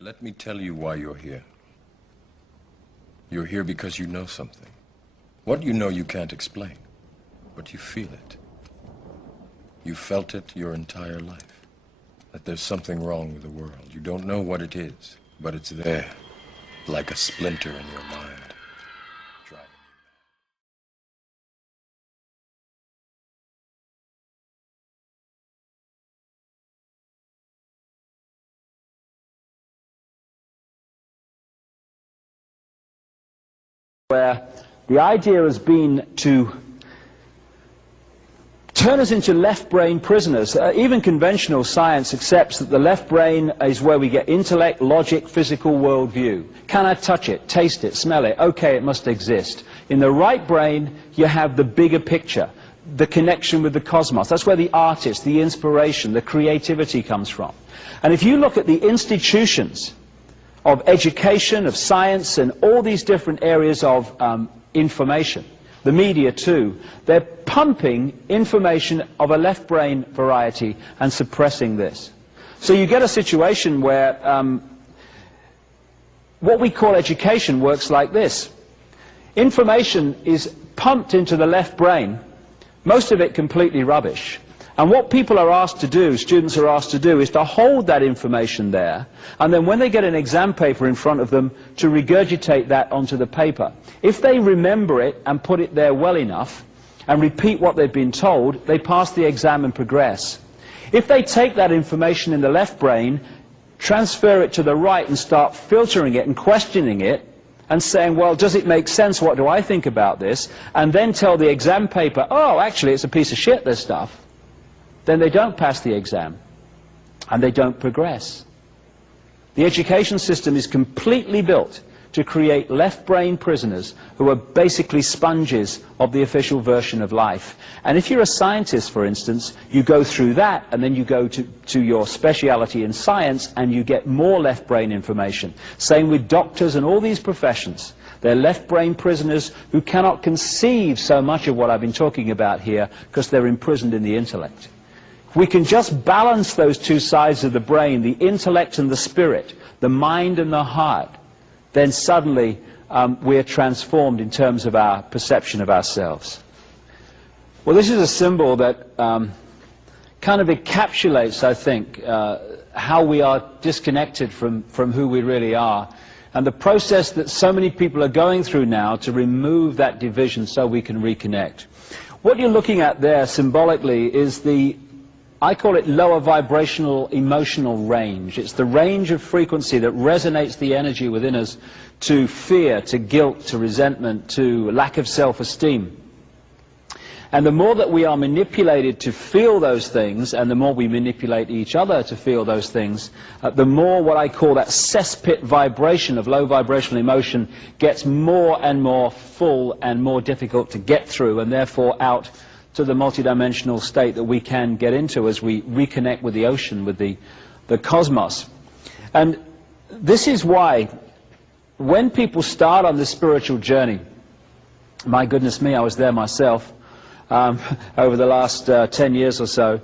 Let me tell you why you're here. You're here because you know something. What you know you can't explain, but you feel it. You felt it your entire life, that there's something wrong with the world. You don't know what it is, but it's there, like a splinter in your mind, driving you mad. Where the idea has been to turn us into left brain prisoners. Even conventional science accepts that the left brain is where we get intellect, logic, physical worldview. Can I touch it, taste it, smell it? Okay, it must exist. In the right brain, you have the bigger picture, the connection with the cosmos. That's where the artist, the inspiration, the creativity comes from. And if you look at the institutions of education, of science, and all these different areas of information, the media too, they're pumping information of a left brain variety and suppressing this. So you get a situation where what we call education works like this. Information is pumped into the left brain, most of it completely rubbish. And what people are asked to do, students are asked to do, is to hold that information there, and then when they get an exam paper in front of them, to regurgitate that onto the paper. If they remember it and put it there well enough, and repeat what they've been told, they pass the exam and progress. If they take that information in the left brain, transfer it to the right and start filtering it and questioning it, and saying, well, does it make sense? What do I think about this? And then tell the exam paper, oh, actually, it's a piece of shit, this stuff. Then they don't pass the exam, and they don't progress. The education system is completely built to create left-brain prisoners who are basically sponges of the official version of life. And if you're a scientist, for instance, you go through that, and then you go to your speciality in science, and you get more left-brain information. Same with doctors and all these professions. They're left-brain prisoners who cannot conceive so much of what I've been talking about here because they're imprisoned in the intellect. We can just balance those two sides of the brain, the intellect and the spirit, the mind and the heart, then suddenly we're transformed in terms of our perception of ourselves. Well, this is a symbol that kind of encapsulates, I think, how we are disconnected from who we really are, and the process that so many people are going through now to remove that division so we can reconnect. What you're looking at there symbolically is the, I call it lower vibrational emotional range. It's the range of frequency that resonates the energy within us to fear, to guilt, to resentment, to lack of self-esteem. And the more that we are manipulated to feel those things, and the more we manipulate each other to feel those things, the more what I call that cesspit vibration of low vibrational emotion gets more and more full and more difficult to get through, and therefore out to the multidimensional state that we can get into as we reconnect with the ocean, with the cosmos. And this is why when people start on this spiritual journey, my goodness me, I was there myself over the last 10 years or so,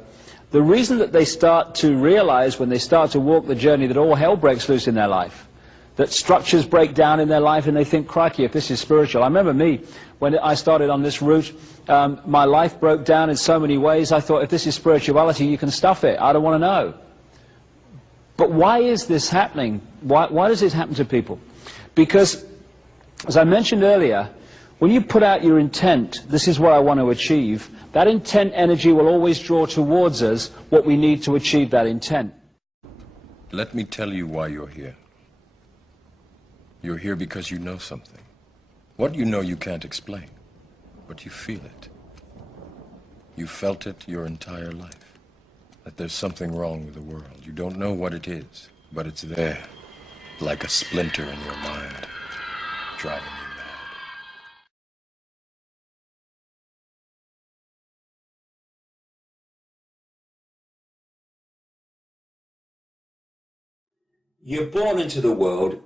the reason that they start to realize when they start to walk the journey that all hell breaks loose in their life, that structures break down in their life, and they think, crikey, if this is spiritual. I remember me, when I started on this route, my life broke down in so many ways. I thought, if this is spirituality, you can stuff it. I don't want to know. But why is this happening? Why does this happen to people? Because, as I mentioned earlier, when you put out your intent, this is what I want to achieve, that intent energy will always draw towards us what we need to achieve that intent. Let me tell you why you're here. You're here because you know something. What you know you can't explain, but you feel it. You felt it your entire life, that there's something wrong with the world. You don't know what it is, but it's there, like a splinter in your mind, driving you mad. You're born into the world.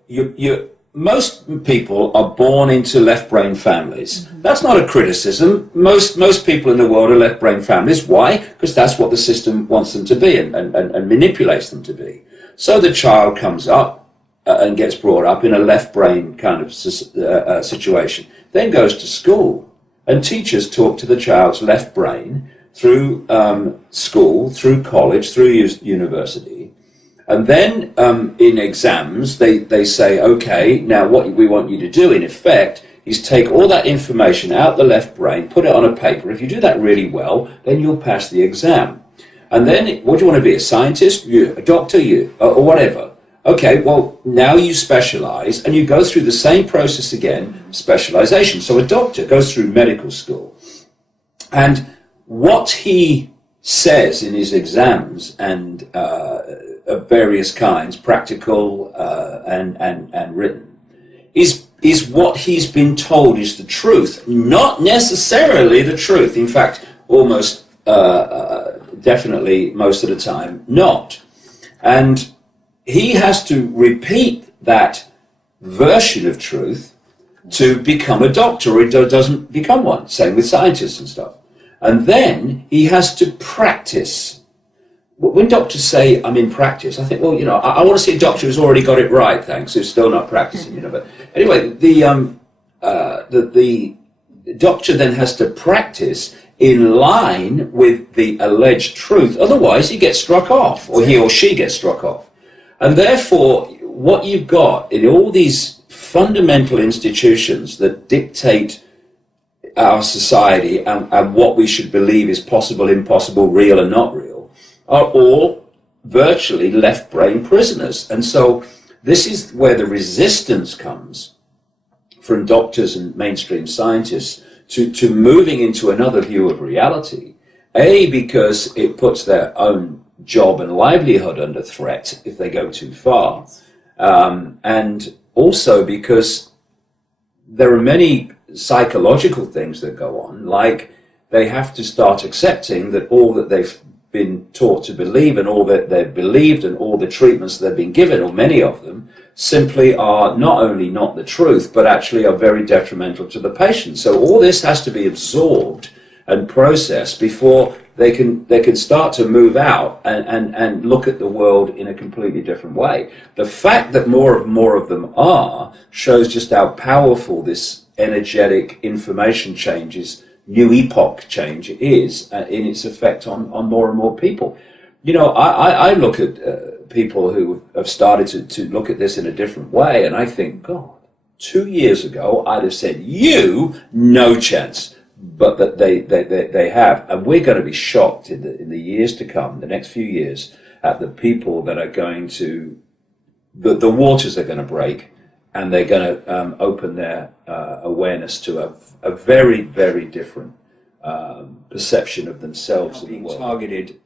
Most people are born into left-brain families. Mm-hmm. That's not a criticism. Most people in the world are left-brain families. Why? Because that's what the system wants them to be and manipulates them to be. So the child comes up and gets brought up in a left brain kind of situation, then goes to school, and teachers talk to the child's left brain through school, through college, through university, and then in exams they say, okay, now what we want you to do in effect is take all that information out the left brain, put it on a paper. If you do that really well, then you'll pass the exam. And then, what do you want to be, a scientist, you, a doctor, you, or whatever? Okay, well, now you specialize, and you go through the same process again, specialization. So a doctor goes through medical school, and what he says in his exams and of various kinds, practical and written, is what he's been told is the truth, not necessarily the truth. In fact, almost definitely most of the time not. And he has to repeat that version of truth to become a doctor, or he doesn't become one. Same with scientists and stuff. And then he has to practice. When doctors say, I'm in practice, I think, well, you know, I want to see a doctor who's already got it right, thanks, who's still not practicing, you know. But anyway, the doctor then has to practice in line with the alleged truth. Otherwise, he gets struck off, or he or she gets struck off. And therefore, what you've got in all these fundamental institutions that dictate our society and what we should believe is possible, impossible, real and not real, are all virtually left brain prisoners. And so this is where the resistance comes from doctors and mainstream scientists to moving into another view of reality. A, because it puts their own job and livelihood under threat if they go too far. And also because there are many psychological things that go on, like they have to start accepting that all that they've been taught to believe and all that they've believed and all the treatments they've been given, or many of them, simply are not only not the truth, but actually are very detrimental to the patient. So all this has to be absorbed and processed before they can start to move out and look at the world in a completely different way. The fact that more of them are shows just how powerful this energetic information changes, new epoch change is in its effect on more and more people. You know, I look at people who have started to look at this in a different way, and I think, God, 2 years ago I'd have said, no chance. But that they have, and we're going to be shocked in the years to come, the next few years, at the people that are going to, the waters are going to break, and they're going to open their awareness to a very, very different perception of themselves and the world. Targeted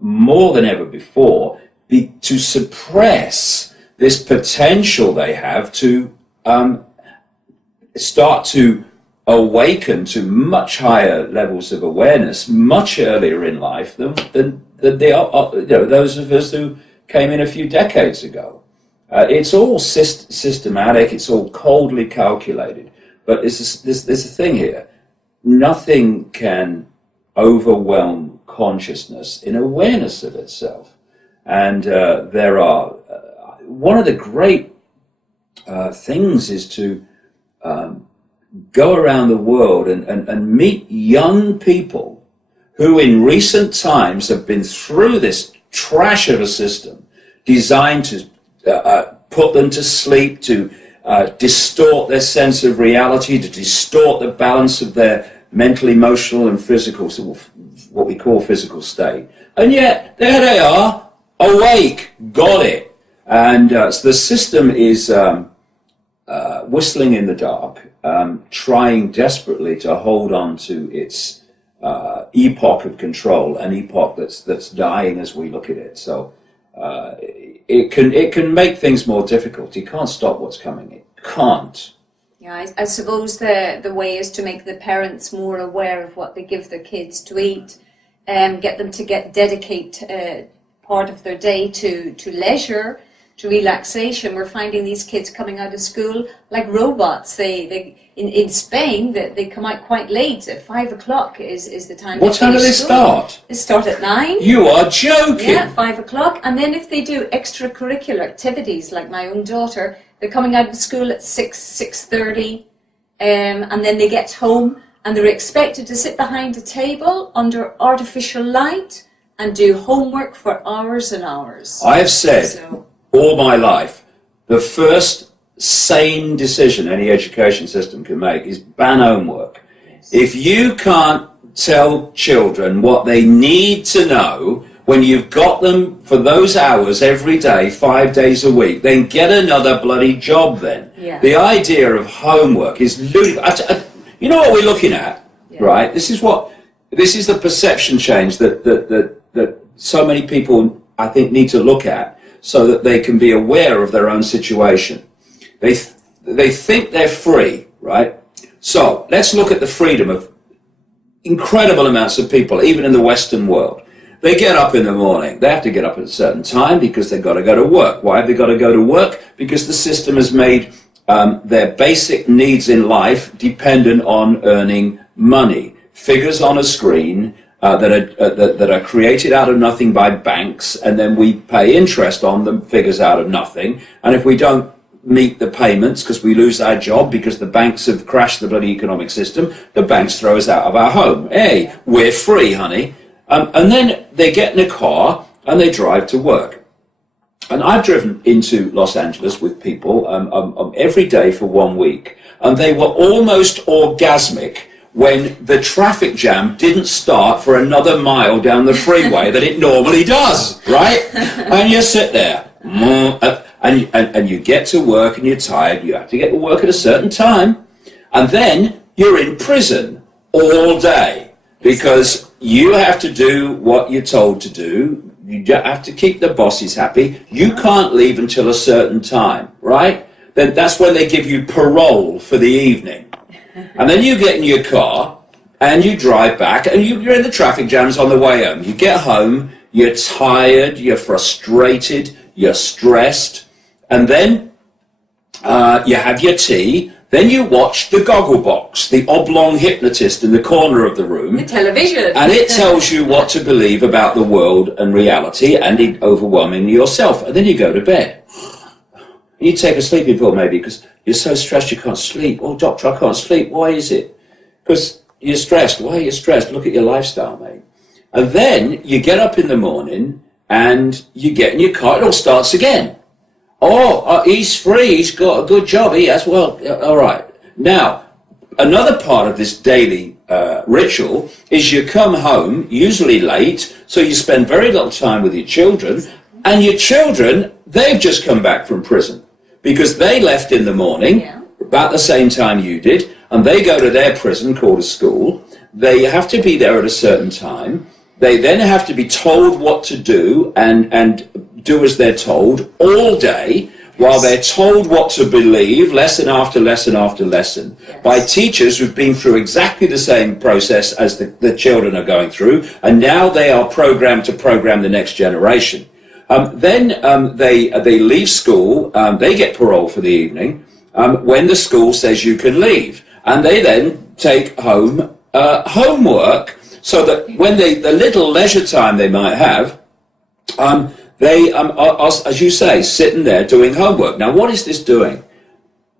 more than ever before to suppress this potential they have to start to awaken to much higher levels of awareness much earlier in life than they are, you know, those of us who came in a few decades ago. It's all systematic, it's all coldly calculated, but there's a thing here. Nothing can overwhelm consciousness in awareness of itself. And there are, one of the great things is to go around the world and meet young people who in recent times have been through this trash of a system designed to put them to sleep, to distort their sense of reality, to distort the balance of their mental, emotional and physical, what we call physical state. And yet, there they are, awake, got it. And so the system is whistling in the dark, trying desperately to hold on to its epoch of control, an epoch that's dying as we look at it. So it can make things more difficult. You can't stop what's coming. It can't. Yeah, I suppose the way is to make the parents more aware of what they give their kids to eat, get them to dedicate part of their day to leisure, to relaxation. We're finding these kids coming out of school like robots. In Spain, they come out quite late. At 5 o'clock is the time. What time do they start? They start at 9. You are joking. Yeah, 5 o'clock. And then if they do extracurricular activities, like my own daughter, they're coming out of school at 6:30, and then they get home and they're expected to sit behind a table under artificial light and do homework for hours and hours. I have said all my life, the first sane decision any education system can make is ban homework. If you can't tell children what they need to know when you've got them for those hours every day, 5 days a week, then get another bloody job then. Yeah. The idea of homework is ludicrous. You know what we're looking at, right? This is the perception change that so many people, I think, need to look at so that they can be aware of their own situation. They think they're free, right? So let's look at the freedom of incredible amounts of people, even in the Western world. They get up in the morning. They have to get up at a certain time because they've got to go to work. Why have they got to go to work? Because the system has made their basic needs in life dependent on earning money. Figures on a screen that are created out of nothing by banks, and then we pay interest on them, figures out of nothing. And if we don't meet the payments because we lose our job because the banks have crashed the bloody economic system, the banks throw us out of our home. Hey, we're free, honey. And then they get in a car and they drive to work. And I've driven into Los Angeles with people every day for 1 week, and they were almost orgasmic when the traffic jam didn't start for another mile down the freeway that it normally does, right? And you sit there, and you get to work and you're tired, you have to get to work at a certain time, and then you're in prison all day because you have to do what you're told to do. You have to keep the bosses happy. You can't leave until a certain time, right? Then that's when they give you parole for the evening. And then you get in your car and you drive back and you're in the traffic jams on the way home. You get home, you're tired, you're frustrated, you're stressed, and then you have your tea. Then you watch the goggle box, the oblong hypnotist in the corner of the room. The television. And it tells you what to believe about the world and reality, and it overwhelming yourself. And then you go to bed. You take a sleeping pill maybe because you're so stressed you can't sleep. Oh, doctor, I can't sleep. Why is it? Because you're stressed. Why are you stressed? Look at your lifestyle, mate. And then you get up in the morning and you get in your car. It all starts again. Oh, he's free, he's got a good job, he has, well, all right. Now, another part of this daily ritual is you come home, usually late, so you spend very little time with your children, and your children, they've just come back from prison, because they left in the morning, about the same time you did, and they go to their prison called a school. They have to be there at a certain time. They then have to be told what to do and do as they're told all day, while they're told what to believe, lesson after lesson after lesson, by teachers who've been through exactly the same process as the children are going through, and now they are programmed to program the next generation. Then they leave school, they get parole for the evening, when the school says you can leave, and they then take home homework, so that when the little leisure time they might have, they are, as you say, sitting there doing homework. Now, what is this doing?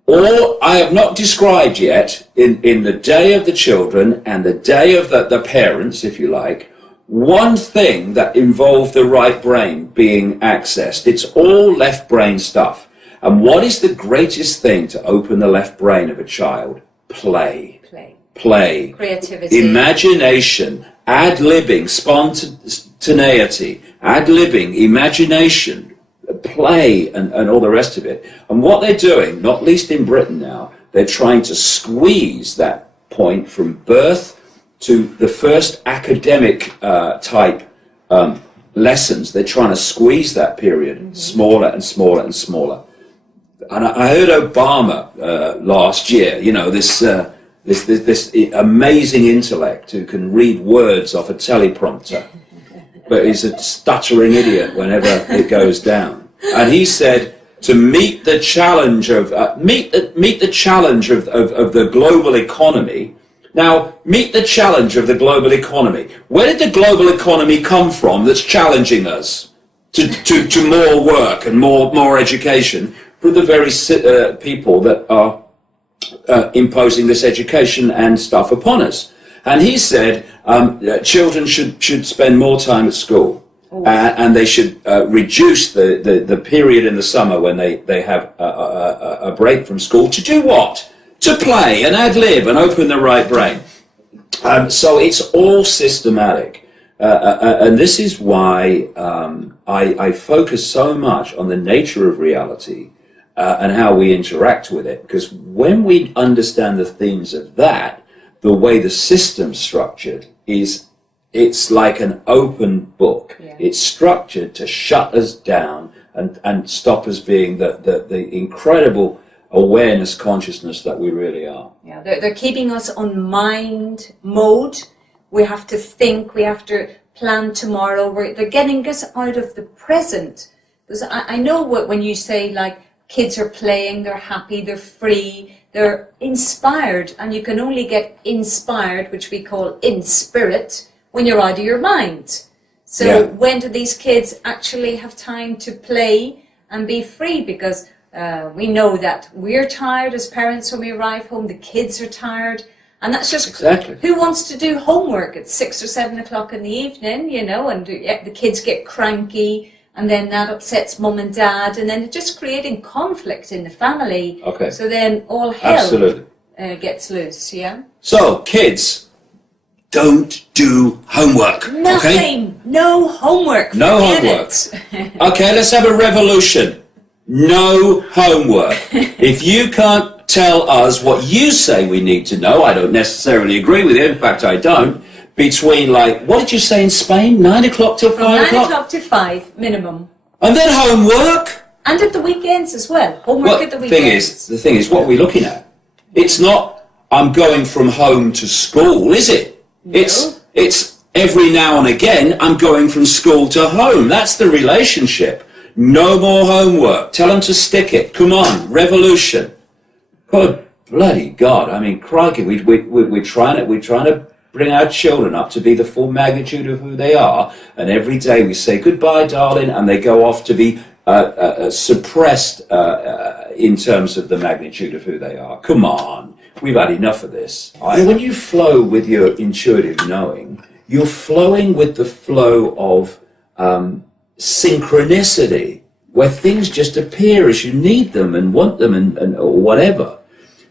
All I have not described yet in the day of the children and the day of the parents, if you like, one thing that involved the right brain being accessed. It's all left brain stuff. And what is the greatest thing to open the left brain of a child? Play. Play. Creativity. Imagination. Ad-libbing. Spontaneity. Ad-libbing. Imagination. Play and all the rest of it. And what they're doing, not least in Britain now, they're trying to squeeze that point from birth to the first academic type lessons. They're trying to squeeze that period smaller and smaller and smaller. And I heard Obama last year, you know, this amazing intellect who can read words off a teleprompter, but he's a stuttering idiot whenever it goes down. And he said, to meet the challenge of meet the challenge of the global economy. Now, meet the challenge of the global economy. Where did the global economy come from that's challenging us to more work and more education? From the very people that are imposing this education and stuff upon us. And he said children should spend more time at school. And they should reduce the period in the summer when they have a break from school to do what? To play and ad-lib and open the right brain. So it's all systematic. And this is why I focus so much on the nature of reality and how we interact with it. Because when we understand the themes of that, the way the system's structured is it's like an open book. Yeah. It's structured to shut us down and stop us being the incredible awareness, consciousness that we really are. Yeah, they're keeping us on mind mode. We have to think, we have to plan tomorrow. They're getting us out of the present. Because I know when you say, like, kids are playing, they're happy, they're free, they're inspired, and you can only get inspired, which we call in spirit, when you're out of your mind. So when do these kids actually have time to play and be free? Because we know that we're tired as parents when we arrive home, the kids are tired, and that's just exactly. Who wants to do homework at 6 or 7 o'clock in the evening, you know, and the kids get cranky, and then that upsets mum and dad, and then it's just creating conflict in the family. Okay. So then all hell absolutely gets loose, yeah? So, kids, don't do homework. Nothing. Okay? No homework. No homework. Okay, let's have a revolution. No homework. If you can't tell us what you say we need to know, I don't necessarily agree with you. In fact, I don't. Between, like, what did you say in Spain? 9 o'clock till 5 o'clock? 9 o'clock to 5 minimum. And then homework. And at the weekends as well. Homework at the weekends. The thing is, what are we looking at? It's not, I'm going from home to school, is it? No. It's every now and again, I'm going from school to home. That's the relationship. No more homework. Tell them to stick it. Come on, revolution. Good bloody God. I mean, crikey, we're trying to bring our children up to be the full magnitude of who they are. And every day we say, goodbye, darling, and they go off to be suppressed in terms of the magnitude of who they are. Come on. We've had enough of this. When you flow with your intuitive knowing, you're flowing with the flow of synchronicity, where things just appear as you need them and want them and or whatever.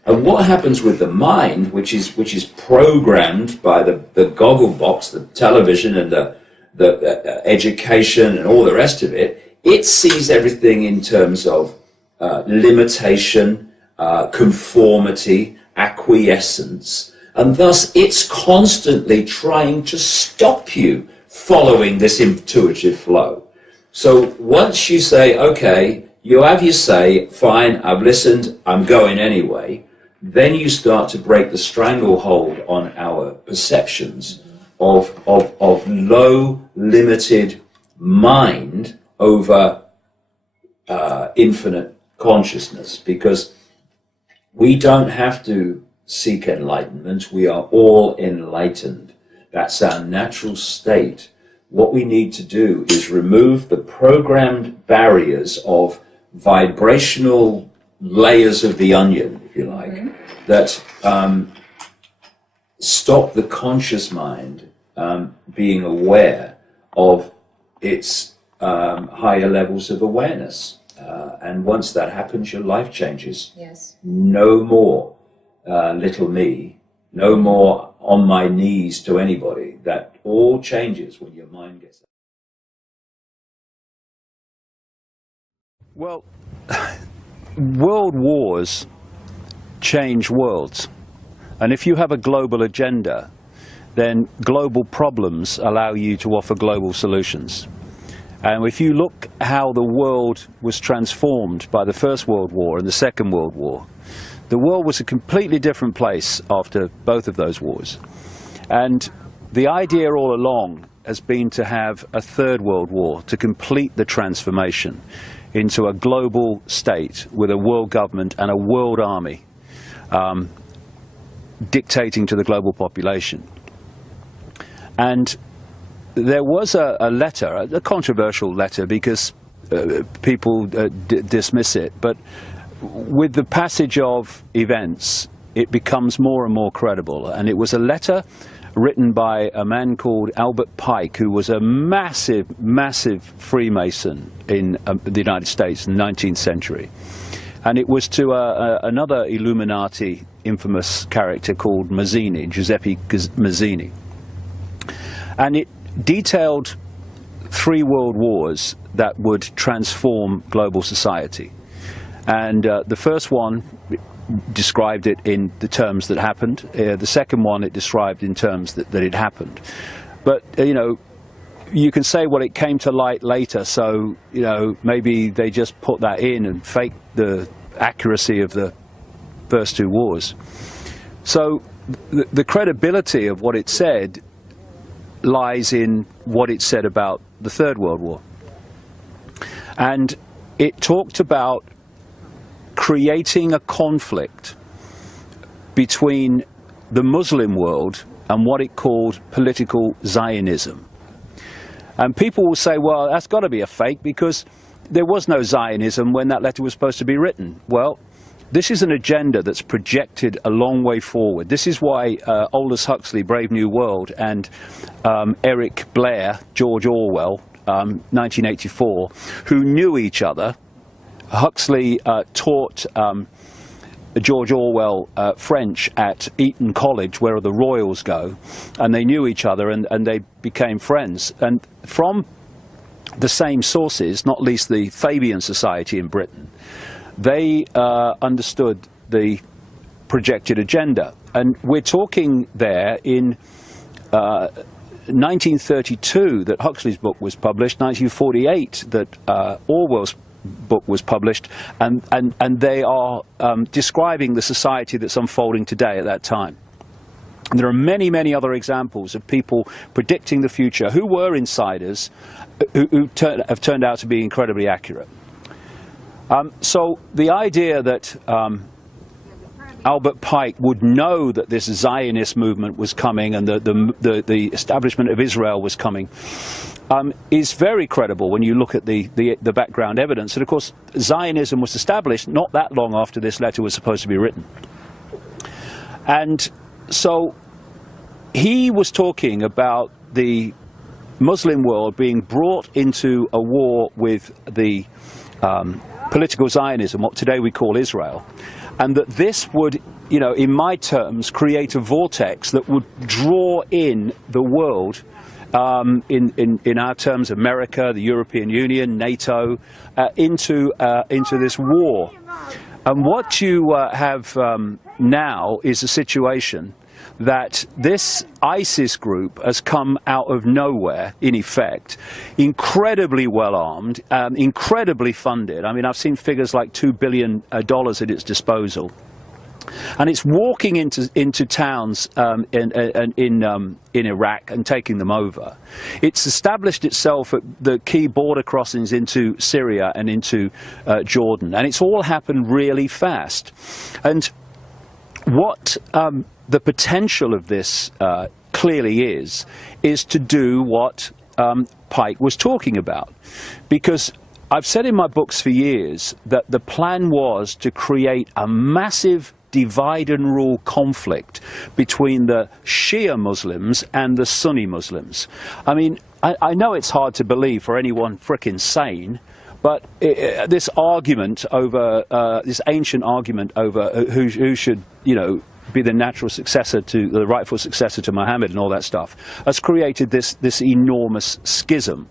And what happens with the mind, which is programmed by the goggle box, the television, and the education and all the rest of it, it sees everything in terms of limitation, conformity, acquiescence, and thus it's constantly trying to stop you following this intuitive flow. So once you say, okay, you have your say, fine, I've listened, I'm going anyway, then you start to break the stranglehold on our perceptions of low, limited mind over infinite consciousness, because we don't have to seek enlightenment. We are all enlightened. That's our natural state. What we need to do is remove the programmed barriers of vibrational layers of the onion, if you like, that stop the conscious mind being aware of its higher levels of awareness. And once that happens, your life changes. Yes. No more little me, no more on my knees to anybody. That all changes when your mind gets there. Well, world wars change worlds. And if you have a global agenda, then global problems allow you to offer global solutions. And if you look how the world was transformed by the First World War and the Second World War, the world was a completely different place after both of those wars. And the idea all along has been to have a third world war to complete the transformation. into a global state with a world government and a world army dictating to the global population. And there was a letter, a controversial letter, because people dismiss it, but with the passage of events, it becomes more and more credible. And it was a letter written by a man called Albert Pike, who was a massive, massive Freemason in the United States in the 19th century. And it was to another Illuminati infamous character called Mazzini, Giuseppe Mazzini. And it detailed 3 world wars that would transform global society. And the first one described it in the terms that happened. The second one it described in terms that it happened. But, you know, you can say, well, it came to light later, so, you know, maybe they just put that in and faked the accuracy of the first 2 wars. So the credibility of what it said lies in what it said about the Third World War. And it talked about creating a conflict between the Muslim world and what it called political Zionism. And people will say, well, that's got to be a fake because there was no Zionism when that letter was supposed to be written. Well, this is an agenda that's projected a long way forward. This is why Aldous Huxley, Brave New World, and Eric Blair, George Orwell, 1984, who knew each other. Huxley taught George Orwell French at Eton College, where the royals go, and they knew each other and they became friends. And from the same sources, not least the Fabian Society in Britain, they understood the projected agenda. And we're talking there in 1932 that Huxley's book was published, 1948 that Orwell's book was published, and they are describing the society that's unfolding today at that time. And there are many, many other examples of people predicting the future who were insiders who have turned out to be incredibly accurate. So the idea that Albert Pike would know that this Zionist movement was coming and the establishment of Israel was coming is very credible when you look at the background evidence. And of course, Zionism was established not that long after this letter was supposed to be written. And so he was talking about the Muslim world being brought into a war with the political Zionism, what today we call Israel, and that this would, you know, in my terms, create a vortex that would draw in the world, in our terms, America, the European Union, NATO, into this war. And what you have now is a situation that this ISIS group has come out of nowhere, in effect, incredibly well armed, incredibly funded. I mean, I've seen figures like $2 billion at its disposal. And it's walking into towns in Iraq and taking them over. It's established itself at the key border crossings into Syria and into Jordan. And it's all happened really fast. And what the potential of this clearly is to do what Pike was talking about. Because I've said in my books for years that the plan was to create a massive divide and rule conflict between the Shia Muslims and the Sunni Muslims. I mean, I know it's hard to believe for anyone frickin' sane, but this argument over, this ancient argument over who should, you know, be the natural successor to, the rightful successor to Muhammad and all that stuff, has created this enormous schism.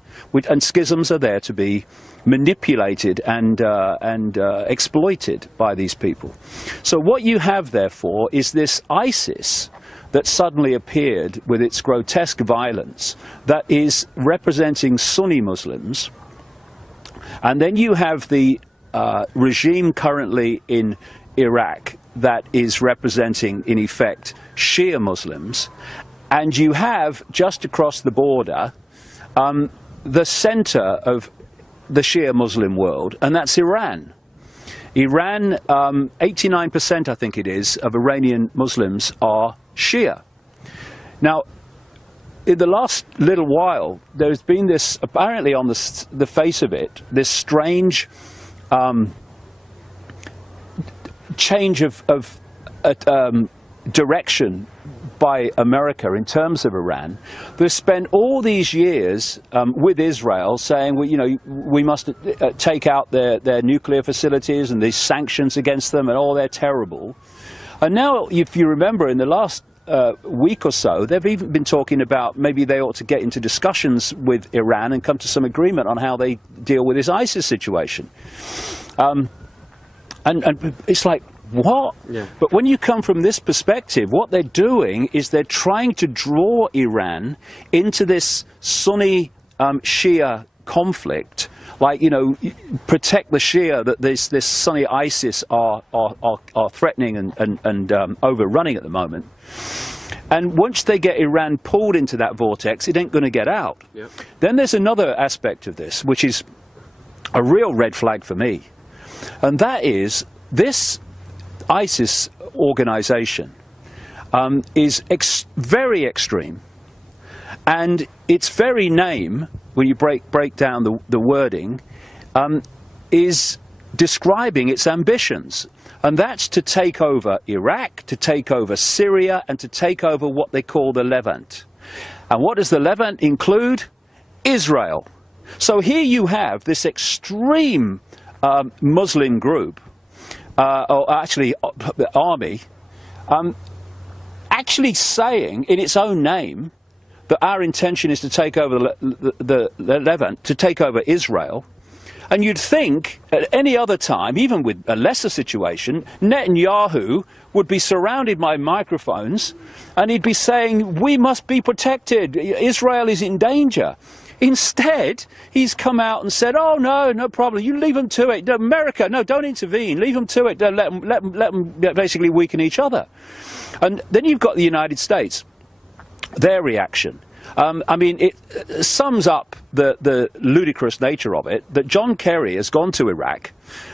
And schisms are there to be manipulated and exploited by these people. So what you have, therefore, is this ISIS that suddenly appeared with its grotesque violence that is representing Sunni Muslims. And then you have the regime currently in Iraq that is representing, in effect, Shia Muslims. And you have, just across the border, the center of the Shia Muslim world, and that's Iran. Iran, 89% I think it is, of Iranian Muslims are Shia. Now, in the last little while, there's been this, apparently on the face of it, this strange change of direction by America in terms of Iran. They've spent all these years with Israel saying, well, you know, we must take out their nuclear facilities and these sanctions against them, and all they're terrible. And now, if you remember, in the last week or so, they've even been talking about maybe they ought to get into discussions with Iran and come to some agreement on how they deal with this ISIS situation. And it's like, what? Yeah. But when you come from this perspective, what they're doing is they're trying to draw Iran into this Sunni Shia conflict, like, you know, protect the Shia that this Sunni ISIS are threatening and overrunning at the moment. And once they get Iran pulled into that vortex, it ain't going to get out. Yep. Then there's another aspect of this, which is a real red flag for me. And that is, this ISIS organization is very extreme. And its very name, when you break down the wording, is describing its ambitions. And that's to take over Iraq, to take over Syria, and to take over what they call the Levant. And what does the Levant include? Israel. So here you have this extreme Muslim group, or actually army, actually saying in its own name that our intention is to take over the Levant, to take over Israel. And you'd think at any other time, even with a lesser situation, Netanyahu would be surrounded by microphones and he'd be saying, we must be protected, Israel is in danger. Instead, he's come out and said, oh, no problem, you leave them to it. America, no, don't intervene, leave them to it, don't let them basically weaken each other. And then you've got the United States, their reaction. I mean, it sums up the ludicrous nature of it, that John Kerry has gone to Iraq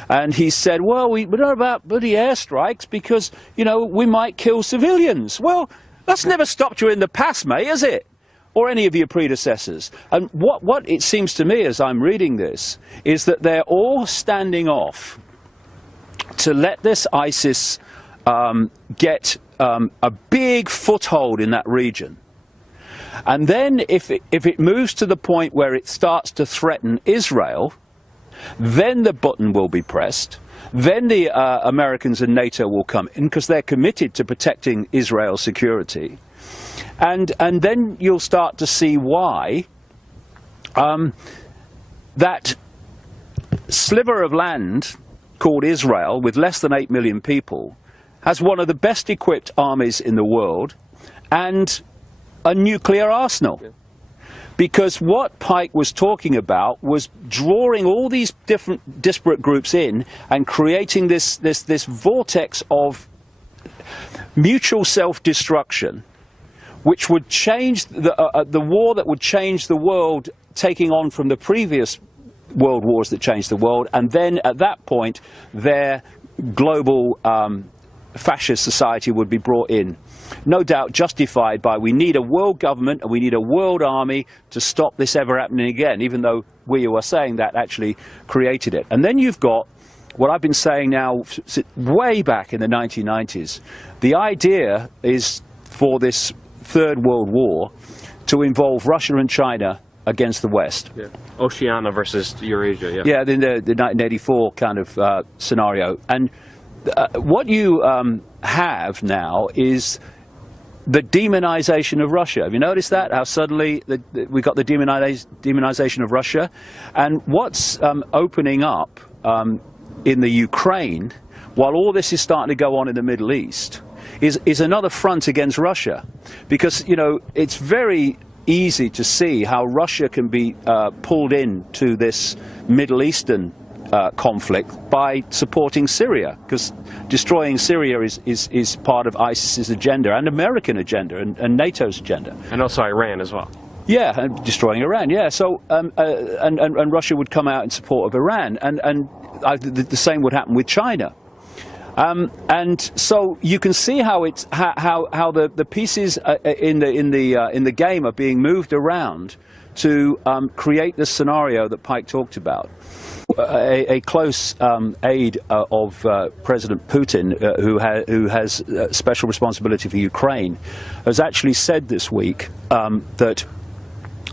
and he said, well, we don't know about bloody airstrikes because, you know, we might kill civilians. Well, that's never stopped you in the past, mate, has it? Or any of your predecessors. And what it seems to me as I'm reading this is that they're all standing off to let this ISIS get a big foothold in that region. And then if it moves to the point where it starts to threaten Israel, then the button will be pressed. Then the Americans and NATO will come in because they're committed to protecting Israel's security. And then you'll start to see why that sliver of land called Israel, with less than 8 million people, has one of the best equipped armies in the world and a nuclear arsenal. Yeah. Because what Pike was talking about was drawing all these different disparate groups in and creating this vortex of mutual self-destruction, which would change the war that would change the world, taking on from the previous world wars that changed the world, and then at that point their global fascist society would be brought in. No doubt justified by, we need a world government and we need a world army to stop this ever happening again, even though we who are saying that actually created it. And then you've got what I've been saying now way back in the 1990s. The idea is for this Third World War to involve Russia and China against the West. Yeah. Oceania versus Eurasia, yeah. Yeah, in the 1984 kind of scenario. And what you have now is the demonization of Russia. Have you noticed that? How suddenly we got the demonization of Russia? And what's opening up in the Ukraine, while all this is starting to go on in the Middle East, is another front against Russia. Because, you know, it's very easy to see how Russia can be pulled into this Middle Eastern conflict by supporting Syria, because destroying Syria is part of ISIS's agenda and American agenda and NATO's agenda. And also Iran as well. Yeah, and destroying Iran. Yeah, so and Russia would come out in support of Iran, and the same would happen with China. And so you can see how it's how the pieces in the game are being moved around to create the scenario that Pike talked about. A close aide of President Putin, who has special responsibility for Ukraine, has actually said this week that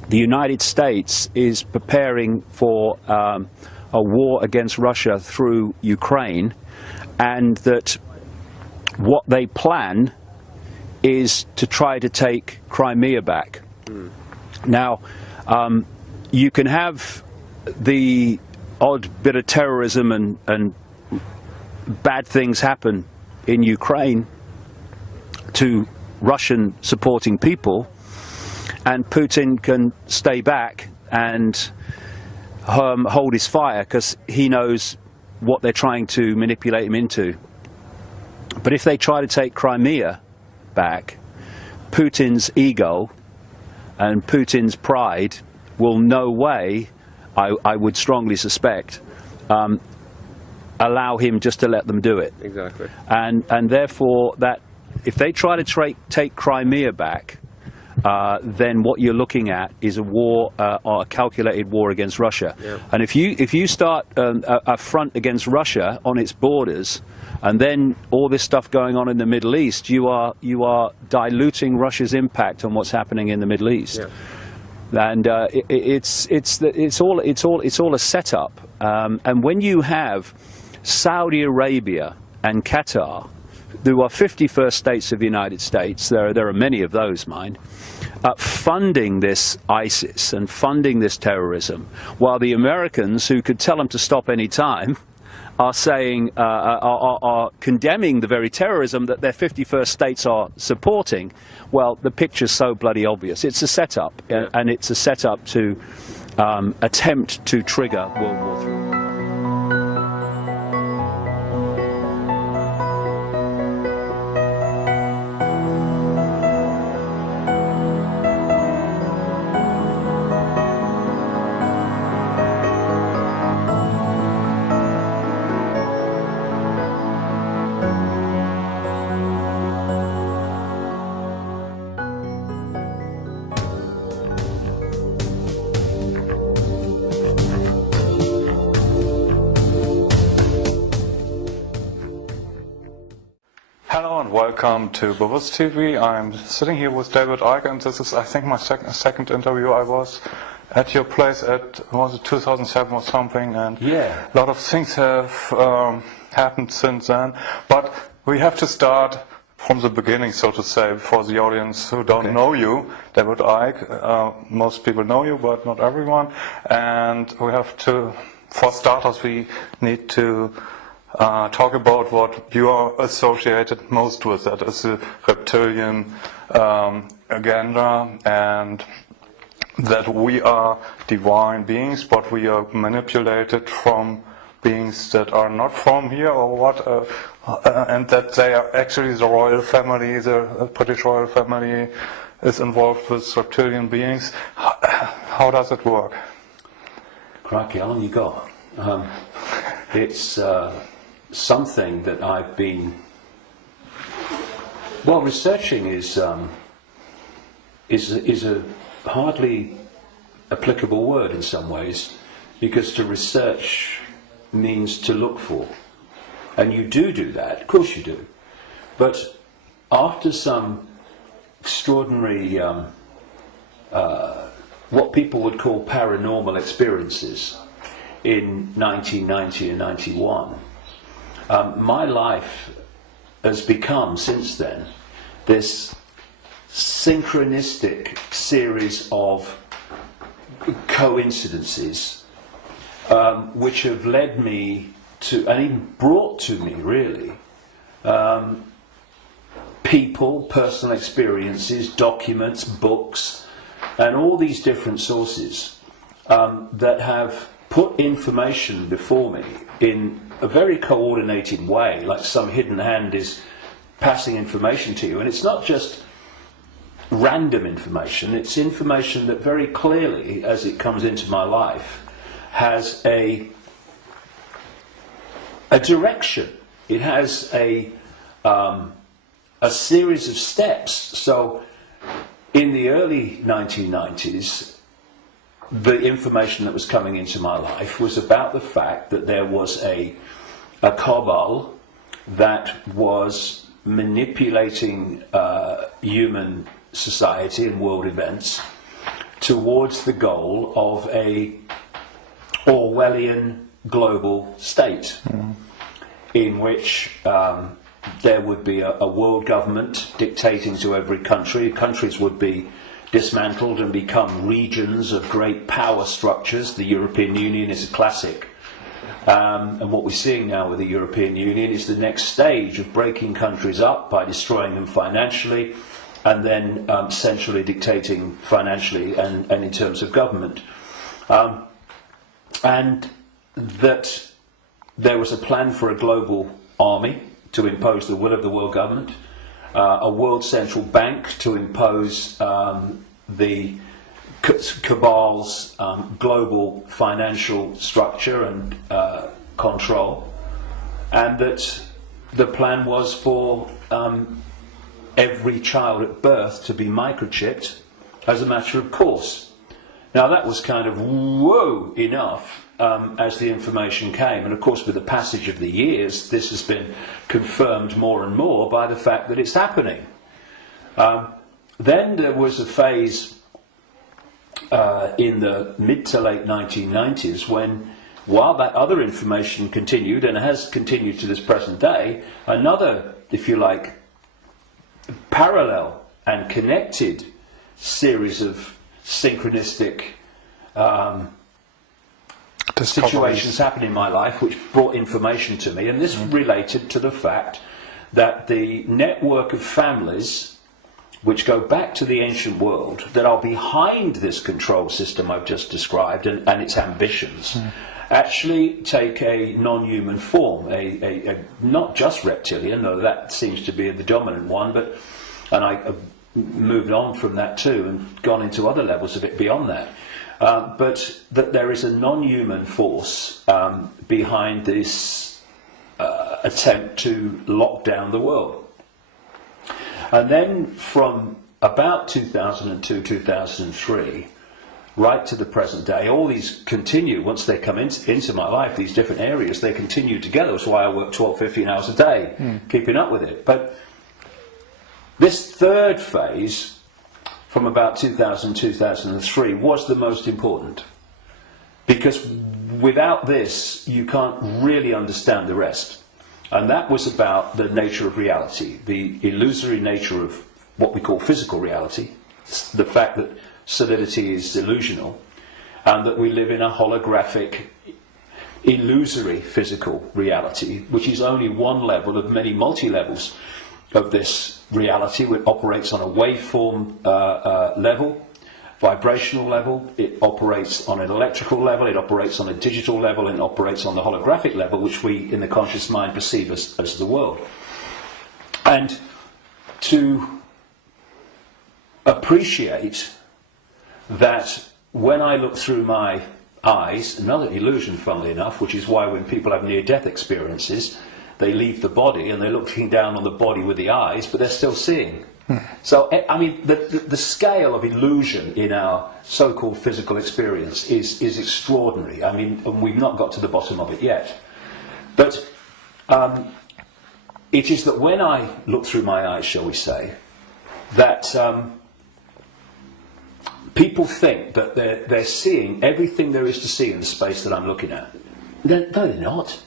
the United States is preparing for a war against Russia through Ukraine, and that what they plan is to try to take Crimea back. Now, you can have the odd bit of terrorism and bad things happen in Ukraine to Russian supporting people, and Putin can stay back and hold his fire because he knows what they're trying to manipulate him into. But if they try to take Crimea back, Putin's ego and Putin's pride will no way, I would strongly suspect, allow him just to let them do it. Exactly. And therefore, that if they try to take Crimea back, then what you're looking at is a war, or a calculated war against Russia. Yeah. And if you start a front against Russia on its borders, and then all this stuff going on in the Middle East, you are diluting Russia's impact on what's happening in the Middle East. Yeah. And it's all a setup. And when you have Saudi Arabia and Qatar, who are 51st states of the United States, there are many of those, mind, funding this ISIS and funding this terrorism, while the Americans, who could tell them to stop any time, are saying, are condemning the very terrorism that their 51st states are supporting. Well, the picture's so bloody obvious. It's a setup, Yeah. and it's a setup to attempt to trigger World War III. Hello and welcome to Bewusst TV. I'm sitting here with DavidIcke, and this is, I think, my second interview. I was at your place was it 2007 or something, and Yeah. a lot of things have happened since then. But we have to start from the beginning, so to say, for the audience who don't know you. DavidIcke, most people know you, but not everyone. And we have to, for starters, we need to talk about what you are associated most with, that is the reptilian agenda, and that we are divine beings, but we are manipulated from beings that are not from here, or what, and that they are actually the royal family, the British royal family is involved with reptilian beings. How does it work? Crikey, how long you got? It's something that I've been, well, researching is a hardly applicable word in some ways, because to research means to look for, and you do that, of course you do, but after some extraordinary what people would call paranormal experiences in 1990 and 91, my life has become, since then, this synchronistic series of coincidences which have led me to, and even brought to me, really, people, personal experiences, documents, books, and all these different sources that have put information before me in a very coordinated way, like some hidden hand is passing information to you. And it's not just random information. It's information that very clearly, as it comes into my life, has a direction. It has a series of steps. So in the early 1990s, the information that was coming into my life was about the fact that there was a cabal that was manipulating human society and world events towards the goal of a Orwellian global state, in which there would be a world government dictating to every country. Countries would be dismantled and become regions of great power structures. The European Union is a classic. And what we're seeing now with the European Union is the next stage of breaking countries up by destroying them financially, and then centrally dictating financially and in terms of government. And that there was a plan for a global army to impose the will of the world government, a world central bank to impose the cabal's global financial structure and control, and that the plan was for every child at birth to be microchipped as a matter of course. Now that was kind of whoa enough as the information came, and of course with the passage of the years this has been confirmed more and more by the fact that it's happening. Then there was a phase in the mid to late 1990s when, while that other information continued, and has continued to this present day, another, if you like, parallel and connected series of synchronistic situations happened in my life which brought information to me, and this related to the fact that the network of families which go back to the ancient world that are behind this control system I've just described and its ambitions actually take a non-human form, a not just reptilian, though that seems to be the dominant one, but, and I moved on from that too and gone into other levels a bit beyond that. But that there is a non-human force behind this attempt to lock down the world. And then from about 2002, 2003, right to the present day, all these continue, once they come into my life, these different areas, they continue together. That's why I work 12, 15 hours a day, keeping up with it. But this third phase, from about 2000, 2003, was the most important. Because without this, you can't really understand the rest. And that was about the nature of reality, the illusory nature of what we call physical reality, the fact that solidity is illusional, and that we live in a holographic, illusory physical reality, which is only one level of many multi-levels of this reality, which operates on a waveform level, vibrational level, it operates on an electrical level, it operates on a digital level, and it operates on the holographic level, which we in the conscious mind perceive as the world. And to appreciate that when I look through my eyes, another illusion funnily enough, which is why when people have near-death experiences, they leave the body and they're looking down on the body with the eyes, but they're still seeing. So, I mean, the scale of illusion in our so-called physical experience is extraordinary. I mean, and we've not got to the bottom of it yet. But it is that when I look through my eyes, shall we say, that people think that they're seeing everything there is to see in the space that I'm looking at. No, they're not.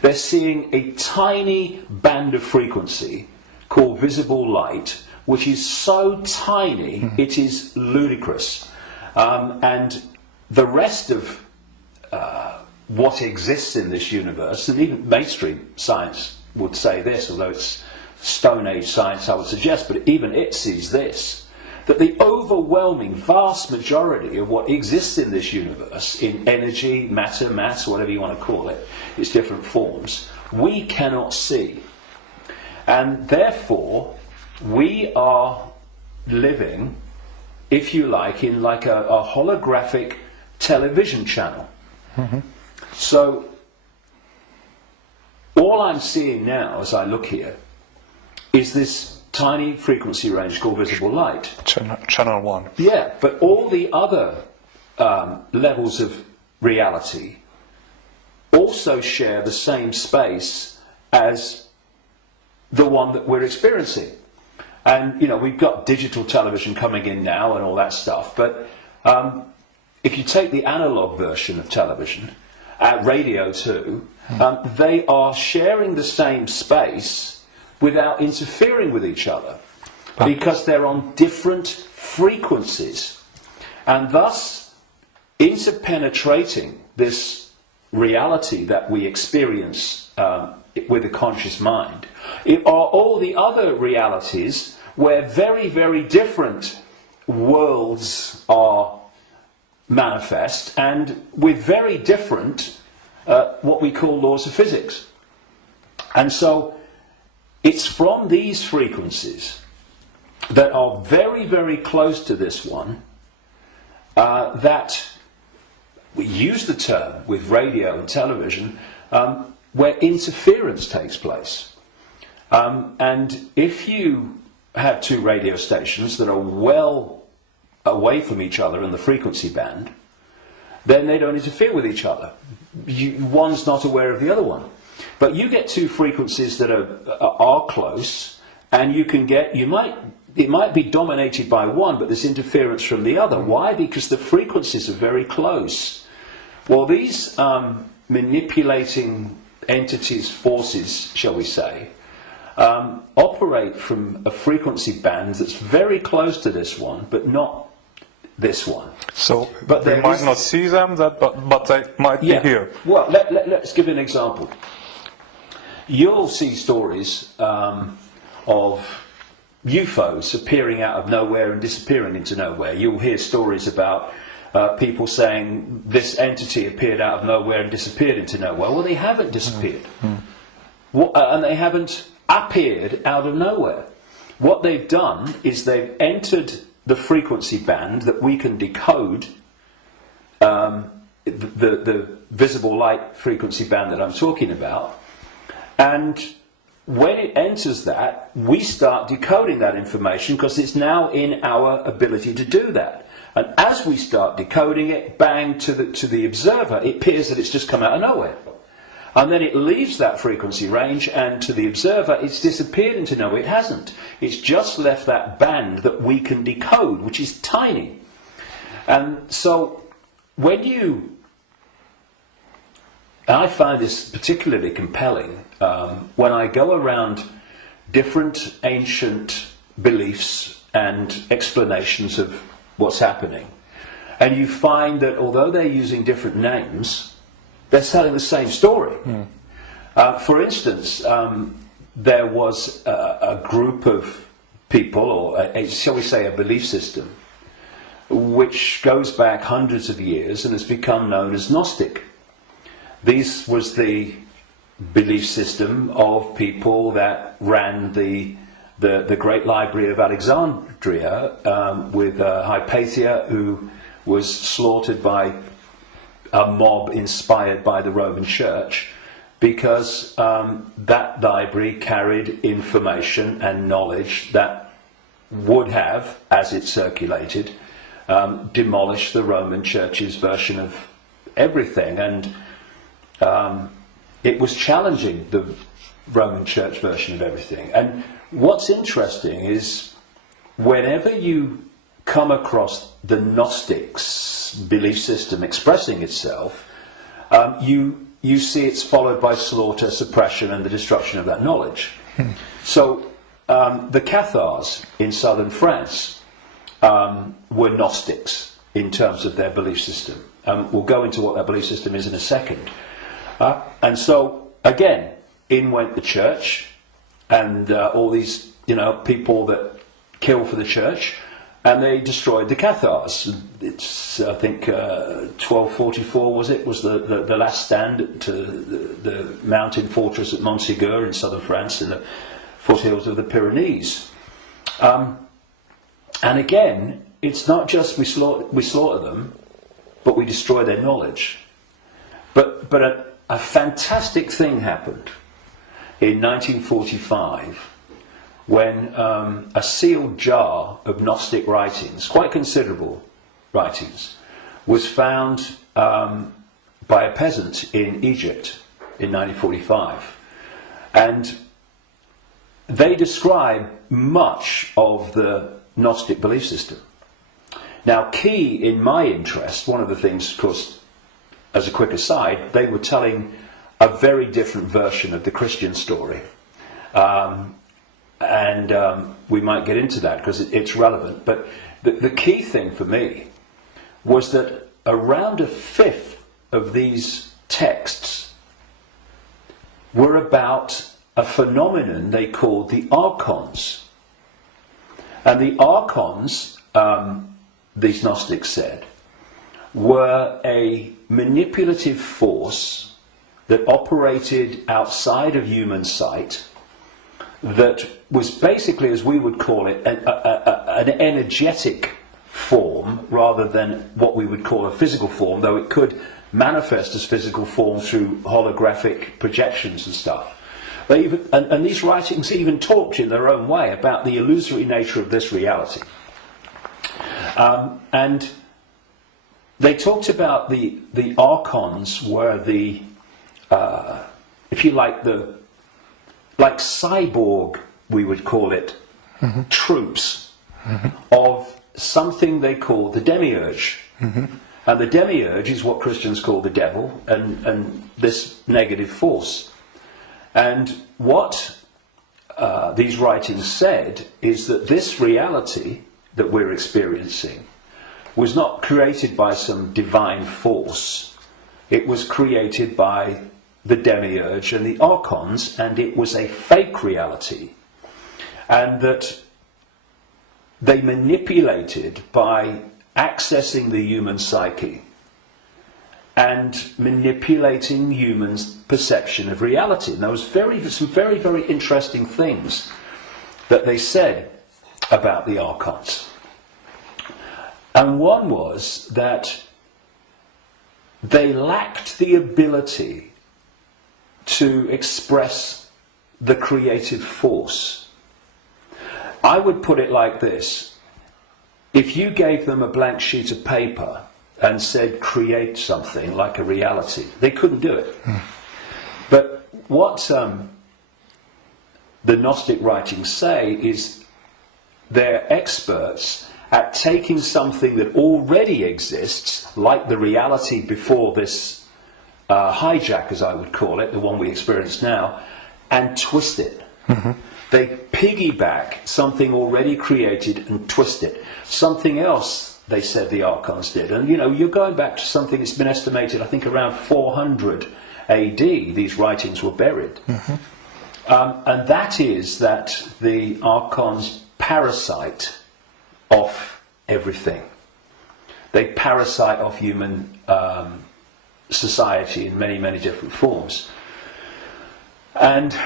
They're seeing a tiny band of frequency called visible light, which is so tiny it is ludicrous. And the rest of what exists in this universe, and even mainstream science would say this, although it's Stone Age science I would suggest, but even it sees this, that the overwhelming vast majority of what exists in this universe, in energy, matter, mass, whatever you want to call it, its different forms, we cannot see. And therefore, we are living, if you like, in like a holographic television channel. So all I'm seeing now as I look here is this tiny frequency range called visible light. Channel 1. Yeah, but all the other levels of reality also share the same space as the one that we're experiencing. And, you know, we've got digital television coming in now and all that stuff, but if you take the analog version of television, radio too, they are sharing the same space without interfering with each other, because they're on different frequencies, and thus interpenetrating this reality that we experience with a conscious mind. It are all the other realities where very, very different worlds are manifest, and with very different what we call laws of physics. And so it's from these frequencies that are very, very close to this one that we use the term with radio and television where interference takes place. And if you have two radio stations that are well away from each other in the frequency band, then they don't interfere with each other. One's not aware of the other one. But you get two frequencies that are close, and you can get, it might be dominated by one, but there's interference from the other. Why? Because the frequencies are very close. Well, these manipulating entities, forces, shall we say, operate from a frequency band that's very close to this one, but not this one. So but we might not see them, but they might be here. Well, let's give an example. You'll see stories of UFOs appearing out of nowhere and disappearing into nowhere. You'll hear stories about people saying this entity appeared out of nowhere and disappeared into nowhere. Well, they haven't disappeared. And they haven't appeared out of nowhere. What they've done is they've entered the frequency band that we can decode, the visible light frequency band that I'm talking about, and when it enters that, we start decoding that information because it's now in our ability to do that. And as we start decoding it, bang, to the observer, it appears that it's just come out of nowhere. And then it leaves that frequency range, and to the observer, it's disappeared into nowhere. It hasn't. It's just left that band that we can decode, which is tiny. And so when you... And I find this particularly compelling when I go around different ancient beliefs and explanations of what's happening. And you find that although they're using different names, they're telling the same story. For instance, there was a group of people, or shall we say a belief system, which goes back hundreds of years and has become known as Gnostic. This was the belief system of people that ran the Great Library of Alexandria with Hypatia, who was slaughtered by a mob inspired by the Roman Church, because that library carried information and knowledge that would have, as it circulated, demolished the Roman Church's version of everything. And it was challenging the Roman Church version of everything. And what's interesting is whenever you come across the Gnostics' belief system expressing itself, you see it's followed by slaughter, suppression, and the destruction of that knowledge. So the Cathars in southern France were Gnostics in terms of their belief system. We'll go into what that belief system is in a second. And so, again, in went the church, and all these, people that kill for the church, and they destroyed the Cathars. It's, I think, 1244 was the last stand to the mountain fortress at Montségur in southern France, in the foothills of the Pyrenees. And again, it's not just we slaughter them, but we destroy their knowledge. But a fantastic thing happened in 1945 when a sealed jar of Gnostic writings, quite considerable writings, was found by a peasant in Egypt in 1945. And they describe much of the Gnostic belief system. Now, key in my interest, one of the things, of course, as a quick aside, they were telling a very different version of the Christian story. We might get into that because it's relevant. But the key thing for me was that around a fifth of these texts were about a phenomenon they called the archons. And the archons, these Gnostics said, were a manipulative force that operated outside of human sight, that was basically, as we would call it, an energetic form rather than what we would call a physical form, though it could manifest as physical form through holographic projections and stuff. And these writings even talked in their own way about the illusory nature of this reality. And they talked about the archons were the, if you like, like cyborg, we would call it, troops of something they call the demiurge. And the demiurge is what Christians call the devil and this negative force. And what these writings said is that this reality that we're experiencing was not created by some divine force. It was created by the demiurge and the archons, and it was a fake reality. And that they manipulated by accessing the human psyche and manipulating humans' perception of reality. And there was some very, very interesting things that they said about the archons. And one was that they lacked the ability to express the creative force. I would put it like this. If you gave them a blank sheet of paper and said create something like a reality, they couldn't do it. But what the Gnostic writings say is they're experts at taking something that already exists, like the reality before this hijack, as I would call it, the one we experience now, and twist it. They piggyback something already created and twist it. Something else, they said the archons did. And, you know, you're going back to something that's been estimated, I think, around 400 AD, these writings were buried. And that is that the archons parasite off everything. They parasite off human society in many, many different forms. And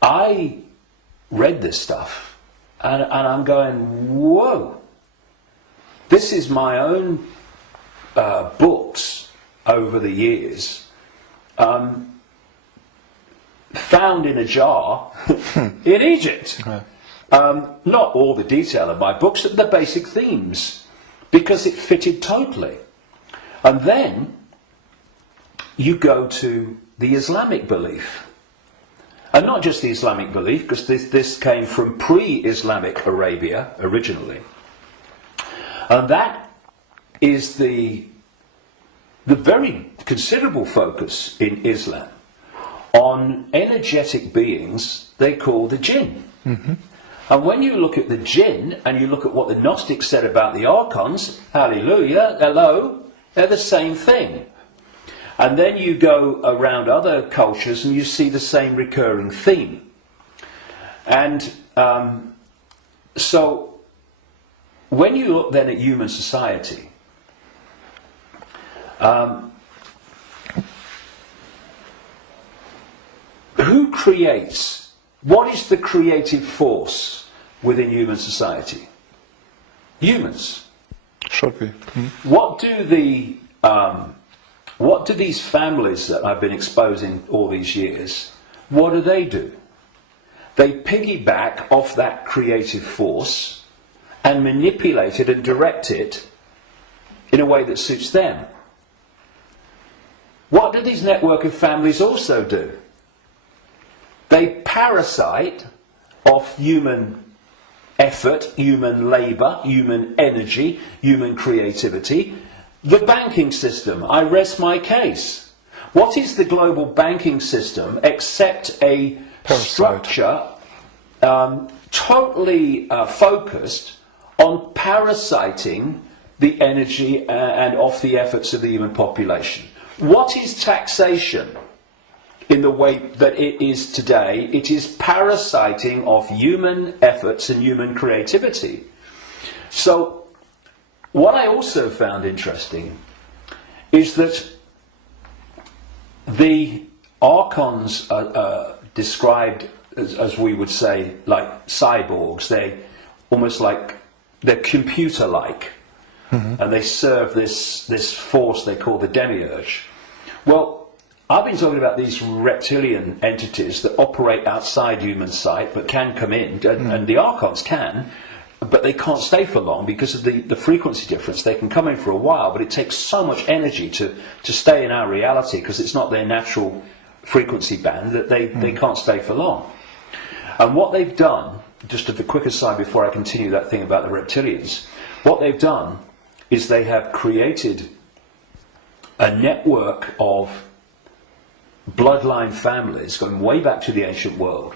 I read this stuff and I'm going, whoa, this is my own books over the years found in a jar in Egypt. Not all the detail of my books, but the basic themes, because it fitted totally. And then you go to the Islamic belief. And not just the Islamic belief, because this came from pre-Islamic Arabia originally. And that is the very considerable focus in Islam on energetic beings they call the jinn. And when you look at the jinn and you look at what the Gnostics said about the archons, hallelujah, hello, they're the same thing. And then you go around other cultures and you see the same recurring theme. And so when you look then at human society, who creates? What is the creative force within human society. Humans. Should be. What do these families that I've been exposing all these years, what do? They piggyback off that creative force and manipulate it and direct it in a way that suits them. What do these network of families also do? They parasite off human effort, human labour, human energy, human creativity. The banking system, I rest my case. What is the global banking system except a structure totally focused on parasiting the energy and off the efforts of the human population? What is taxation in the way that it is today? It is parasiting of human efforts and human creativity. So, what I also found interesting is that the archons are described as we would say, like cyborgs. They almost like, they're computer-like. And they serve this force they call the demiurge. Well, I've been talking about these reptilian entities that operate outside human sight but can come in, and the archons can, but they can't stay for long because of the frequency difference. They can come in for a while, but it takes so much energy to stay in our reality because it's not their natural frequency band that they can't stay for long. And what they've done, just as a quick aside before I continue that thing about the reptilians, what they've done is they have created a network of bloodline families going way back to the ancient world,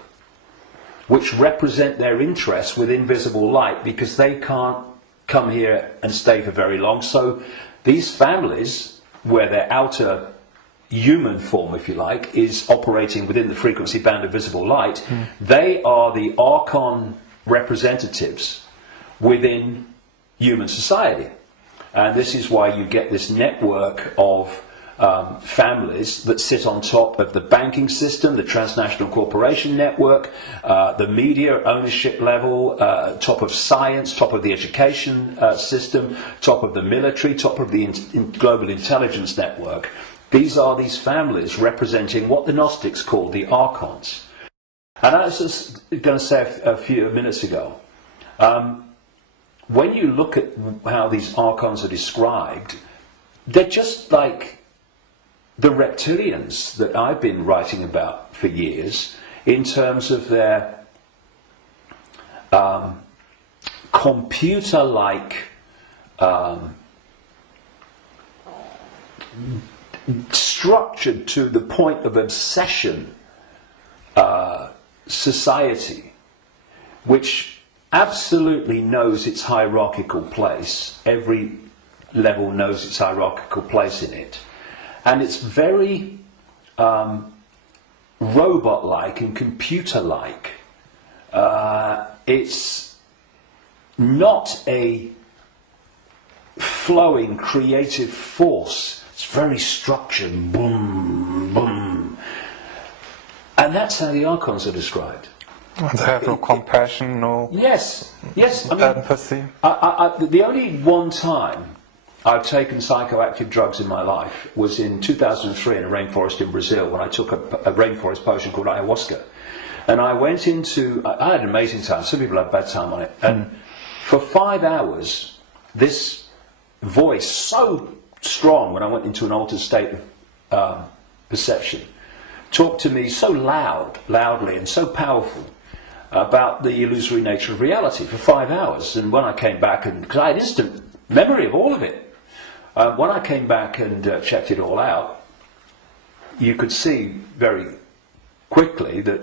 which represent their interests with invisible light because they can't come here and stay for very long. So these families, where their outer human form, if you like, is operating within the frequency band of visible light, they are the archon representatives within human society. And this is why you get this network of families that sit on top of the banking system, the transnational corporation network, the media ownership level, top of science, top of the education system, top of the military, top of the global intelligence network. These are these families representing what the Gnostics call the archons. And I was just going to say a few minutes ago, when you look at how these archons are described, they're just like the reptilians that I've been writing about for years in terms of their computer-like structured to the point of obsession society, which absolutely knows its hierarchical place. Every level knows its hierarchical place in it. And it's very robot-like and computer-like. It's not a flowing creative force. It's very structured. Boom, boom. And that's how the archons are described. They have no compassion, no yes. I mean, empathy. The only one time I've taken psychoactive drugs in my life was in 2003 in a rainforest in Brazil when I took a rainforest potion called ayahuasca. And I went into, I had an amazing time. Some people have bad time on it. And for 5 hours, this voice, so strong when I went into an altered state of perception, talked to me so loudly and so powerful about the illusory nature of reality for 5 hours. And when I came back, and because I had instant memory of all of it, when I came back and checked it all out, you could see very quickly that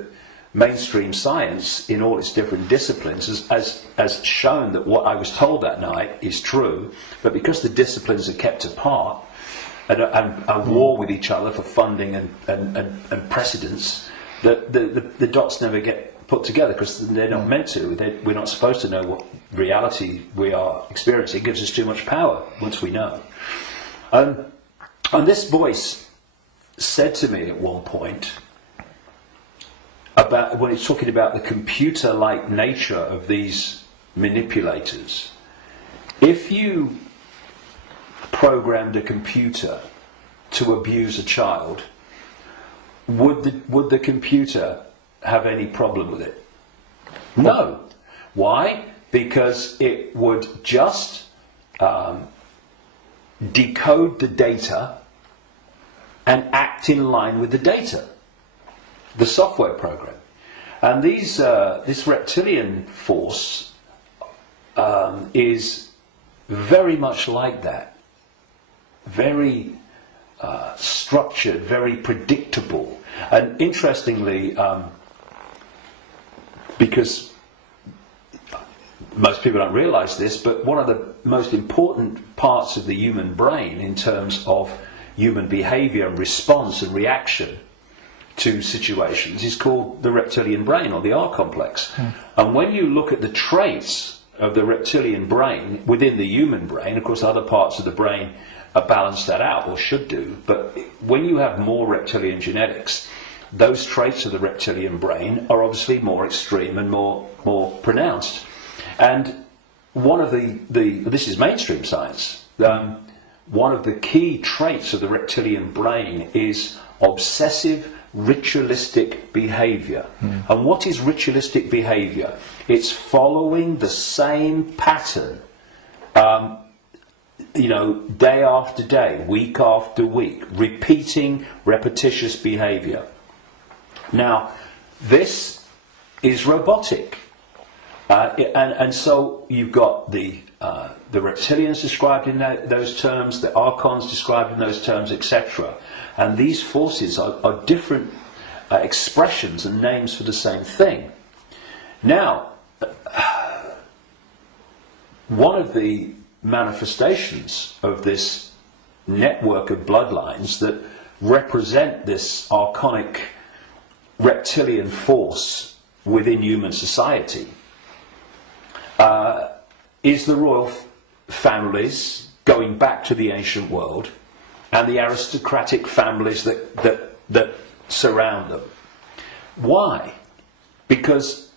mainstream science in all its different disciplines has shown that what I was told that night is true, but because the disciplines are kept apart and are war with each other for funding and precedence, that the dots never get put together because they're not meant to. We're not supposed to know what reality we are experiencing. It gives us too much power once we know. And this voice said to me at one point, a about when it's talking about the computer-like nature of these manipulators. If you programmed a computer to abuse a child, would the computer have any problem with it? No. Why? Because it would just decode the data and act in line with the data, the software program. And this reptilian force is very much like that. Very structured, very predictable. And interestingly, because most people don't realize this, but one of the most important parts of the human brain in terms of human behavior and response and reaction to situations is called the reptilian brain, or the R complex. And when you look at the traits of the reptilian brain within the human brain, of course other parts of the brain balance that out, or should do, but when you have more reptilian genetics, those traits of the reptilian brain are obviously more extreme and more pronounced. And one of this is mainstream science, one of the key traits of the reptilian brain is obsessive ritualistic behavior. And what is ritualistic behavior? It's following the same pattern, day after day, week after week, repeating repetitious behavior. Now, this is robotic. And so you've got the reptilians described in those terms, the archons described in those terms, etc. And these forces are different expressions and names for the same thing. Now, one of the manifestations of this network of bloodlines that represent this archonic reptilian force within human society is the royal families going back to the ancient world and the aristocratic families that surround them. Why? Because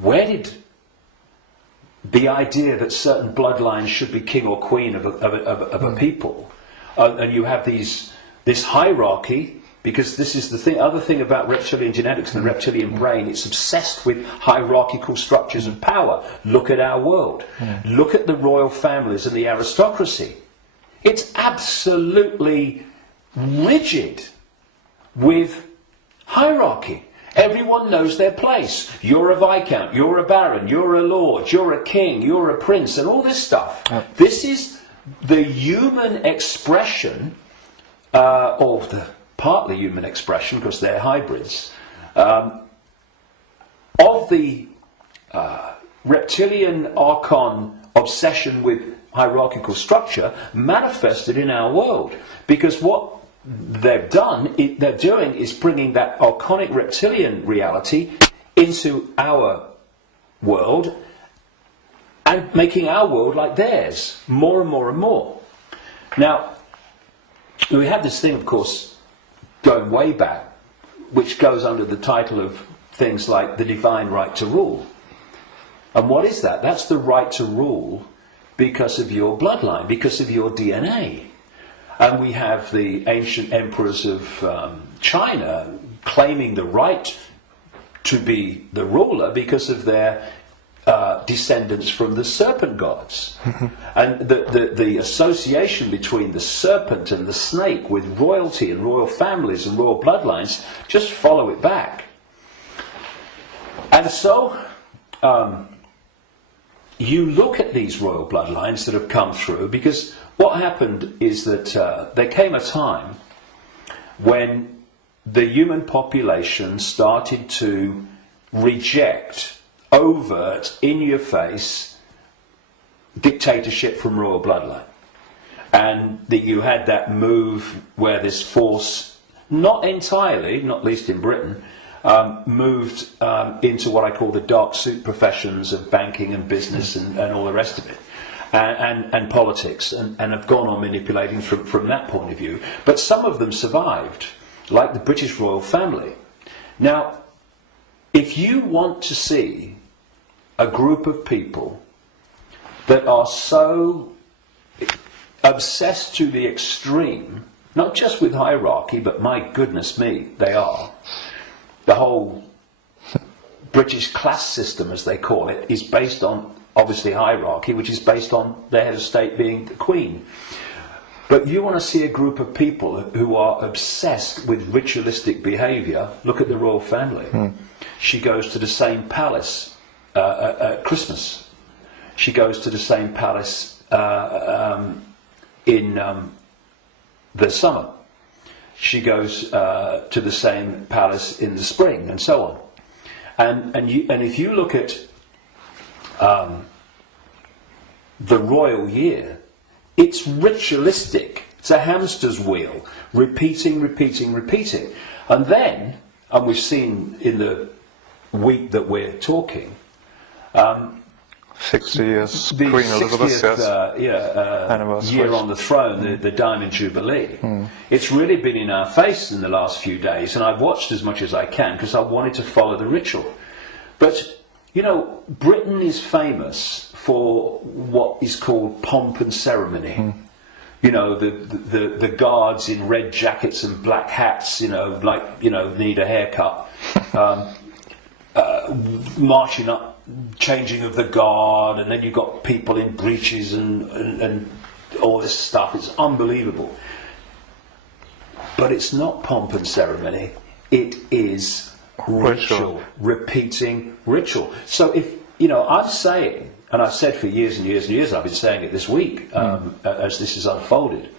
where did the idea that certain bloodlines should be king or queen of a people, and you have this hierarchy, because this is the other thing about reptilian genetics and the reptilian brain, it's obsessed with hierarchical structures of power. Look at our world. Look at the royal families and the aristocracy. It's absolutely rigid with hierarchy. Everyone knows their place. You're a viscount, you're a baron, you're a lord, you're a king, you're a prince, and all this stuff. This is the human expression, or the partly human expression, because they're hybrids, of the reptilian archon obsession with hierarchical structure manifested in our world. Because what they're doing is bringing that archonic reptilian reality into our world and making our world like theirs, more and more and more. Now, we have this thing, of course, going way back, which goes under the title of things like the divine right to rule. And what is that? That's the right to rule because of your bloodline, because of your DNA. And we have the ancient emperors of China claiming the right to be the ruler because of their descendants from the serpent gods. And the association between the serpent and the snake with royalty and royal families and royal bloodlines, just follow it back. And so you look at these royal bloodlines that have come through, because what happened is that there came a time when the human population started to reject overt, in-your-face dictatorship from royal bloodline. And that you had that move where this force, not entirely, not least in Britain, moved into what I call the dark suit professions of banking and business and all the rest of it. And politics, and have gone on manipulating from that point of view. But some of them survived, like the British royal family. Now, if you want to see a group of people that are so obsessed to the extreme, not just with hierarchy, but my goodness me, they are. The whole British class system, as they call it, is based on, obviously, hierarchy, which is based on the head of state being the Queen. But you want to see a group of people who are obsessed with ritualistic behaviour, look at the royal family. She goes to the same palace at Christmas. She goes to the same palace in the summer. She goes to the same palace in the spring, and so on. And if you look at the royal year, it's ritualistic. It's a hamster's wheel, repeating. And then, and we've seen in the week that we're talking, 60 years, the Queen Elizabeth, 60th year on the throne, the Diamond Jubilee. It's really been in our face in the last few days, and I've watched as much as I can because I wanted to follow the ritual. But, you know, Britain is famous for what is called pomp and ceremony. You know, the guards in red jackets and black hats, you know, like, you know, need a haircut, marching up, changing of the guard, and then you've got people in breeches and all this stuff. It's unbelievable. But it's not pomp and ceremony. It is ritual, repeating ritual. So if, you know, I'm saying, and I've said for years and years and years, I've been saying it this week, as this is unfolded,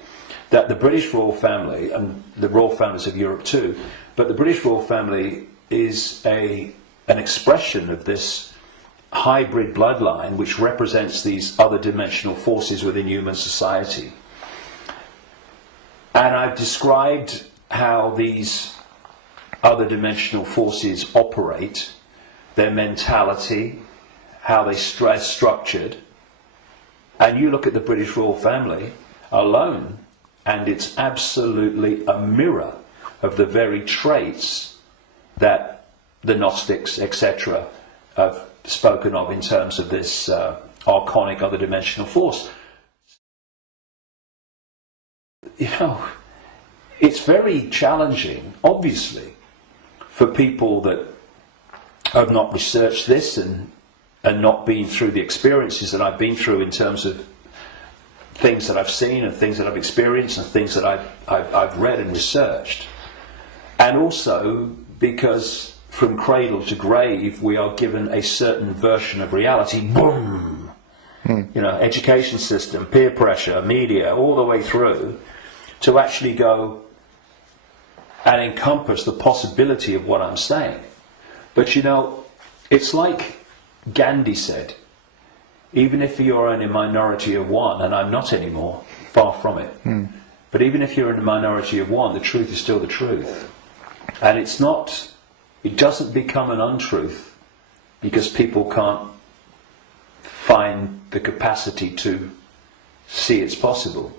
that the British royal family, and the royal families of Europe too, but the British royal family is an expression of this hybrid bloodline which represents these other dimensional forces within human society. And I've described how these other dimensional forces operate, their mentality, how they structured. And you look at the British royal family alone, and it's absolutely a mirror of the very traits that the Gnostics, etc., have spoken of in terms of this archonic other dimensional force. You know, it's very challenging, obviously, for people that have not researched this and not been through the experiences that I've been through in terms of things that I've seen and things that I've experienced and things that I've read and researched. And also because from cradle to grave we are given a certain version of reality. Boom! You know, education system, peer pressure, media, all the way through, to actually go and encompass the possibility of what I'm saying. But you know, it's like Gandhi said, even if you're in a minority of one, and I'm not anymore, far from it, but even if you're in a minority of one, the truth is still the truth. And it's not, it doesn't become an untruth because people can't find the capacity to see it's possible.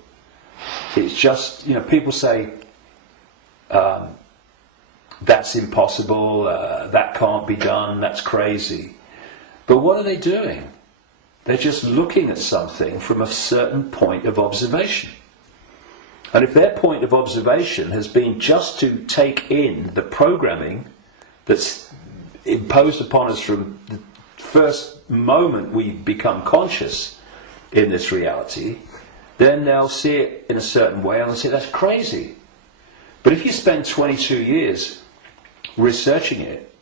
It's just, you know, people say, that's impossible, that can't be done, that's crazy. But what are they doing? They're just looking at something from a certain point of observation. And if their point of observation has been just to take in the programming that's imposed upon us from the first moment we become conscious in this reality, then they'll see it in a certain way and they'll say, that's crazy. But if you spend 22 years researching it,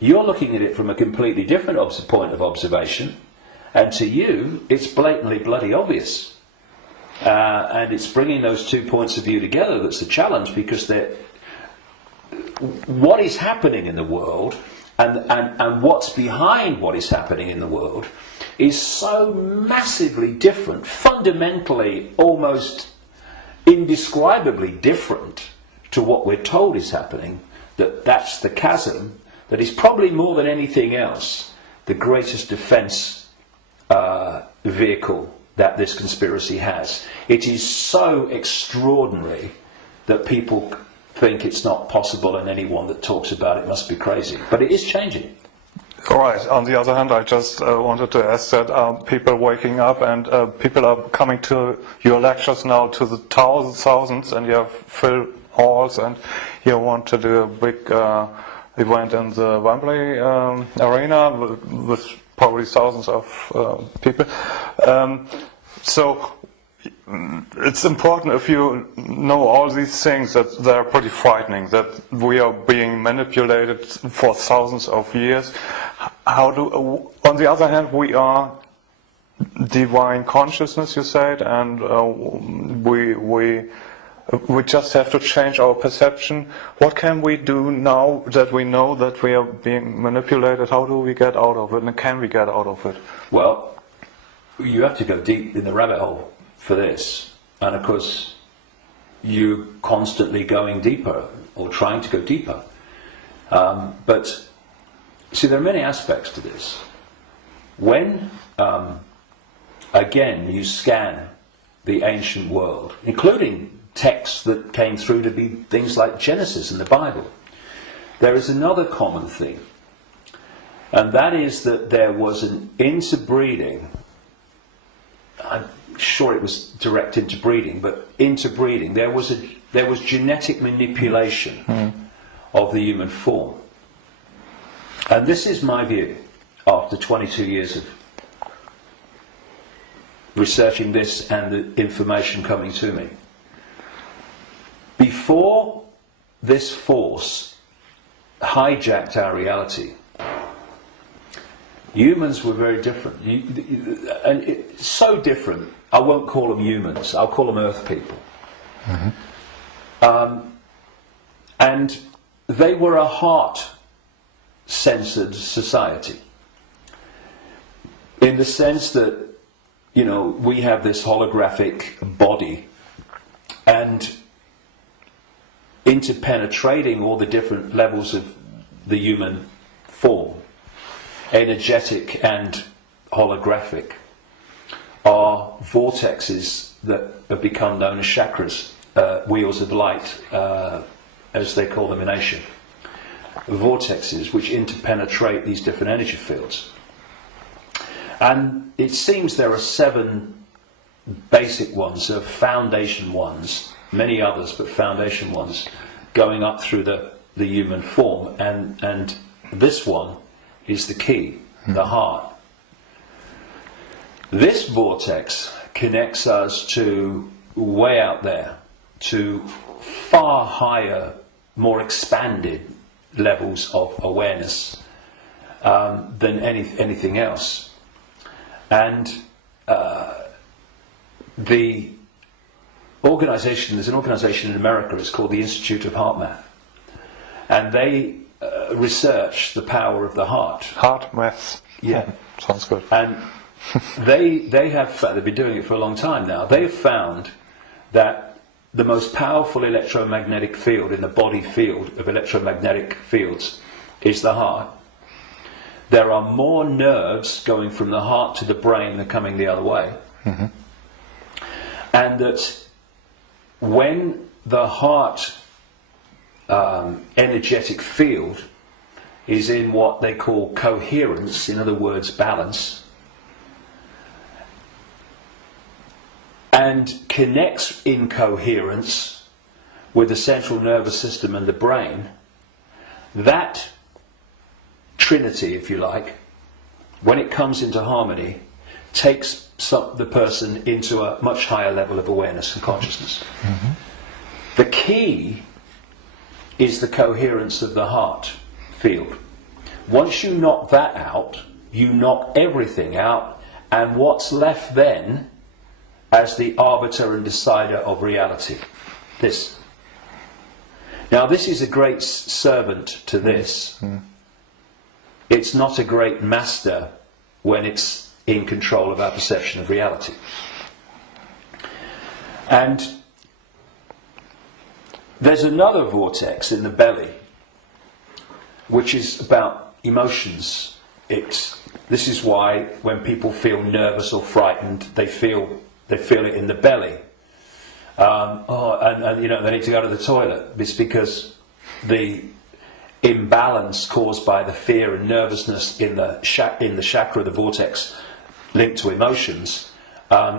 you're looking at it from a completely different point of observation, and to you, it's blatantly bloody obvious. And it's bringing those 2 points of view together that's the challenge, because what is happening in the world and what's behind what is happening in the world is so massively different, fundamentally almost indescribably different to what we're told is happening, that's the chasm that is probably more than anything else the greatest defence vehicle that this conspiracy has. It is so extraordinary that people think it's not possible, and anyone that talks about it must be crazy. But it is changing. All right. On the other hand, I just wanted to ask that people waking up and people are coming to your lectures now to the thousands, and you have full halls, and you want to do a big event in the Wembley arena with probably thousands of people. So it's important, if you know all these things, that they're pretty frightening, that we are being manipulated for thousands of years. On the other hand, we are divine consciousness, you said, and we just have to change our perception. What can we do now that we know that we are being manipulated? How do we get out of it, and can we get out of it? Well, you have to go deep in the rabbit hole for this, and of course you're constantly going deeper or trying to go deeper, but see, there are many aspects to this. When again you scan the ancient world, including texts that came through to be things like Genesis and the Bible, there is another common theme, and that is that there was an interbreeding. I'm sure it was direct interbreeding, but interbreeding. There was genetic manipulation of the human form, and this is my view after 22 years of researching this and the information coming to me. Before this force hijacked our reality, humans were very different, and it's so different. I won't call them humans, I'll call them earth people. And they were a heart-centered society, in the sense that, you know, we have this holographic body, and interpenetrating all the different levels of the human form, energetic and holographic, are vortexes that have become known as chakras, wheels of light, as they call them in Asia. Vortexes which interpenetrate these different energy fields. And it seems there are 7 basic ones, foundation ones, many others, but foundation ones, going up through the human form, and this one is the key, the heart. This vortex connects us to way out there, to far higher, more expanded levels of awareness than anything else. And the organization, there's an organization in America, it's called the Institute of Heart Math, and they research the power of the heart. Heart math. Yeah. Sounds good. And they have, they've been doing it for a long time now, they have found that the most powerful electromagnetic field in the body field of electromagnetic fields is the heart. There are more nerves going from the heart to the brain than coming the other way. And that when the heart energetic field is in what they call coherence, in other words balance, and connects in coherence with the central nervous system and the brain, that trinity, if you like, when it comes into harmony, takes the person into a much higher level of awareness and consciousness. The key is the coherence of the heart field. Once you knock that out, you knock everything out, and what's left then as the arbiter and decider of reality? This. Now this is a great servant to this. It's not a great master when it's in control of our perception of reality. And there's another vortex in the belly, which is about emotions. This is why when people feel nervous or frightened, they feel it in the belly. and you know, they need to go to the toilet. It's because the imbalance caused by the fear and nervousness in the chakra, the vortex linked to emotions,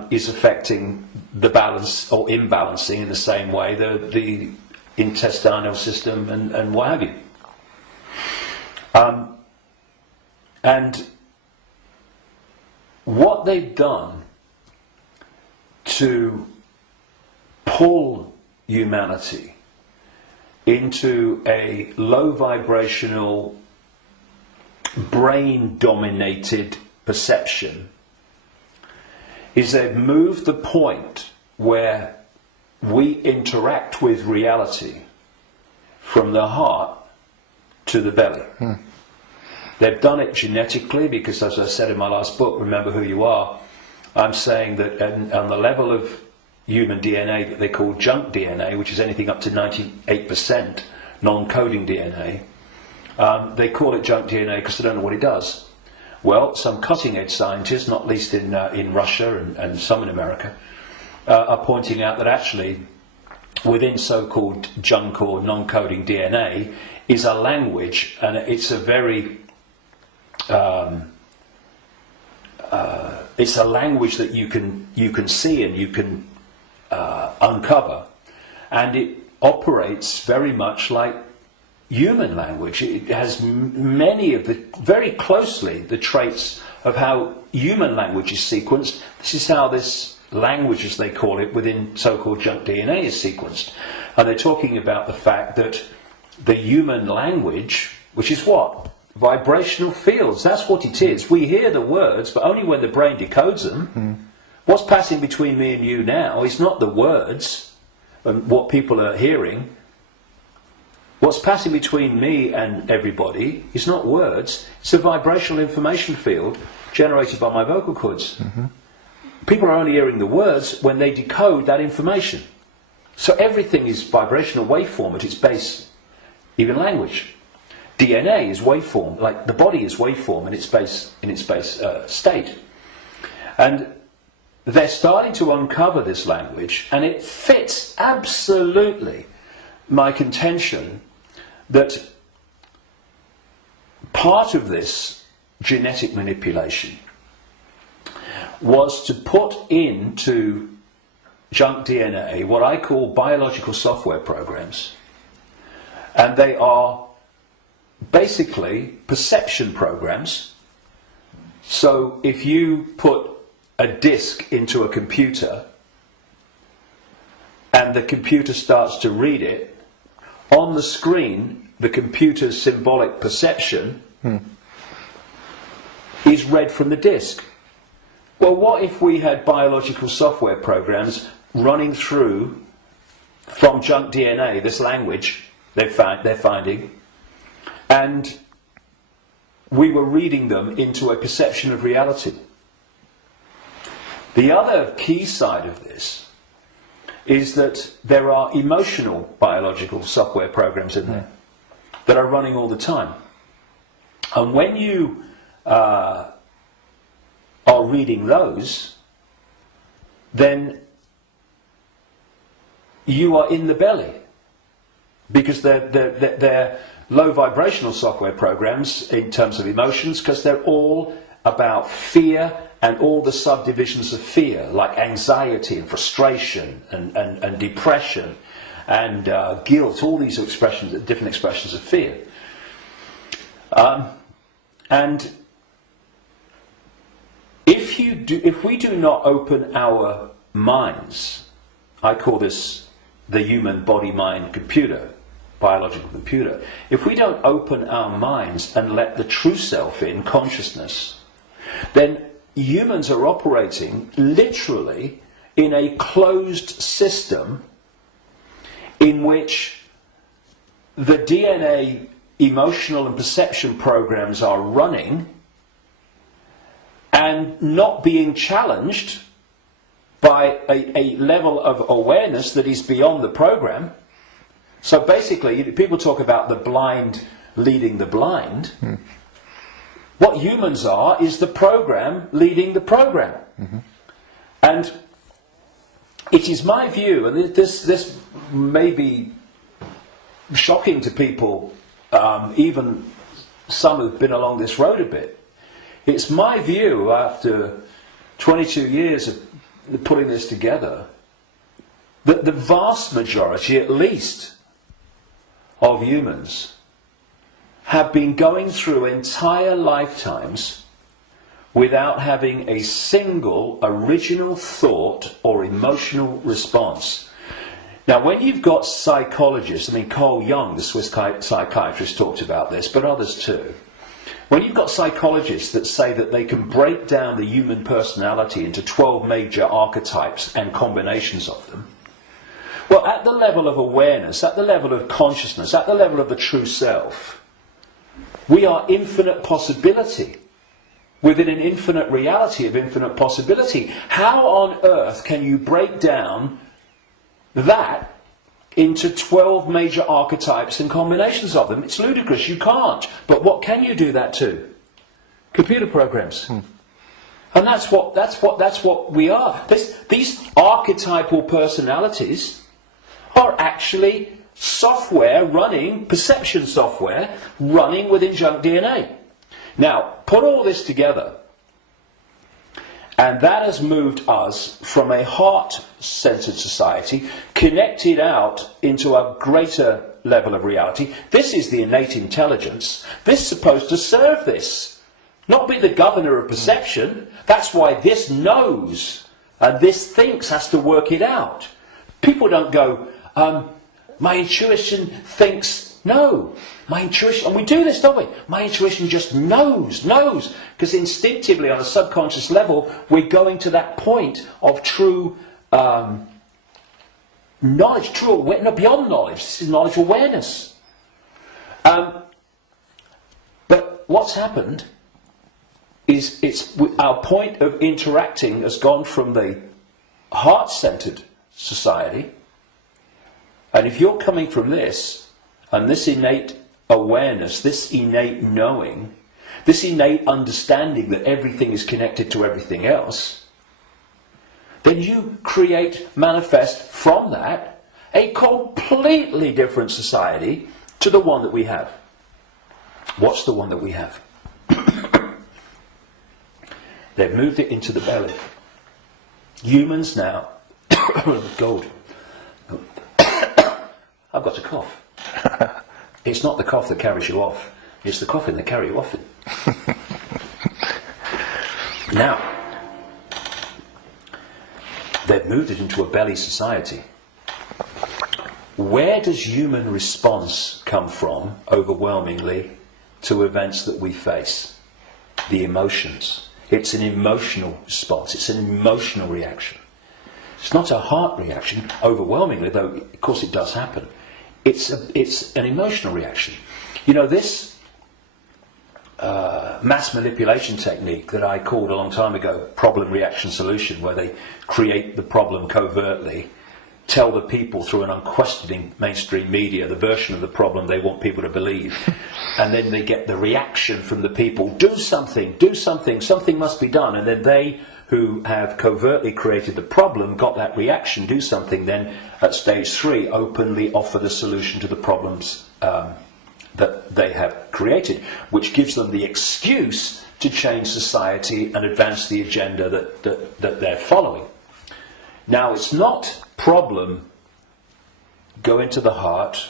is affecting the balance or imbalancing in the same way the intestinal system and what have you. And what they've done to pull humanity into a low vibrational, brain dominated perception is they've moved the point where we interact with reality from the heart to the belly. They've done it genetically because, as I said in my last book, Remember Who You Are, I'm saying that on the level of human DNA that they call junk DNA, which is anything up to 98% non-coding DNA, they call it junk DNA because they don't know what it does. Well, some cutting-edge scientists, not least in Russia and some in America, are pointing out that actually within so-called junk or non-coding DNA is a language, and it's a very it's a language that you can see and you can uncover, and it operates very much like human language. It has many of very closely the traits of how human language is sequenced. This is how this language, as they call it, within so-called junk DNA is sequenced. And they're talking about the fact that the human language, which is what? Vibrational fields, that's what it is. We hear the words, but only when the brain decodes them. What's passing between me and you now is not the words and what people are hearing. What's passing between me and everybody is not words, it's a vibrational information field generated by my vocal cords. People are only hearing the words when they decode that information. So everything is vibrational waveform at its base, even language. DNA is waveform, like the body is waveform in its base state. And they're starting to uncover this language, and it fits absolutely my contention that part of this genetic manipulation was to put into junk DNA what I call biological software programs. And they are basically perception programs. So if you put a disk into a computer and the computer starts to read it, on the screen the computer's symbolic perception is read from the disk. Well, what if we had biological software programs running through from junk DNA, this language they're finding, and we were reading them into a perception of reality? The other key side of this is that there are emotional biological software programs in there that are running all the time. And when you are reading those, then you are in the belly, because they're low vibrational software programs in terms of emotions, because they're all about fear and all the subdivisions of fear, like anxiety and frustration and depression and guilt, all these expressions, different expressions of fear. And if we do not open our minds, I call this the human body-mind computer, biological computer. If we don't open our minds and let the true self in, consciousness, then humans are operating literally in a closed system in which the DNA emotional and perception programs are running and not being challenged by a level of awareness that is beyond the program. So basically, people talk about the blind leading the blind. What humans are is the program leading the program. And it is my view, and this may be shocking to people, even some who've been along this road a bit. It's my view, after 22 years of putting this together, that the vast majority, at least, of humans have been going through entire lifetimes without having a single original thought or emotional response. Now, when you've got psychologists, I mean, Carl Jung, the Swiss psychiatrist, talked about this, but others too. When you've got psychologists that say that they can break down the human personality into 12 major archetypes and combinations of them, well, at the level of awareness, at the level of consciousness, at the level of the true self, we are infinite possibility within an infinite reality of infinite possibility. How on earth can you break down that into 12 major archetypes and combinations of them? It's ludicrous, you can't. But what can you do that to? Computer programs. And that's what we are. These archetypal personalities are actually software running, perception software running within junk DNA. Now, put all this together, and that has moved us from a heart-centered society, connected out into a greater level of reality. This is the innate intelligence. This is supposed to serve this, not be the governor of perception. That's why this knows, and this thinks has to work it out. People don't go, my intuition thinks. No, my intuition, and we do this, don't we? My intuition just knows, because instinctively on a subconscious level, we're going to that point of true knowledge, true awareness, no, beyond knowledge, this is knowledge awareness. But what's happened is our point of interacting has gone from the heart-centered society, and if you're coming from this, and this innate awareness, this innate knowing, this innate understanding that everything is connected to everything else, then you manifest from that a completely different society to the one that we have. What's the one that we have? They've moved it into the belly. Humans now, gold. I've got a cough. It's not the cough that carries you off, it's the coughing that carries you off it. Now, they've moved it into a belly society. Where does human response come from, overwhelmingly, to events that we face? The emotions. It's an emotional response, it's an emotional reaction. It's not a heart reaction, overwhelmingly, though of course it does happen. It's an emotional reaction. You know, this mass manipulation technique that I called a long time ago problem, reaction, solution, where they create the problem covertly, tell the people through an unquestioning mainstream media the version of the problem they want people to believe, and then they get the reaction from the people, do something, something must be done, and then they who have covertly created the problem got that reaction, do something, then at stage 3 openly offer the solution to the problems that they have created, which gives them the excuse to change society and advance the agenda that they're following. Now, it's not problem, go into the heart,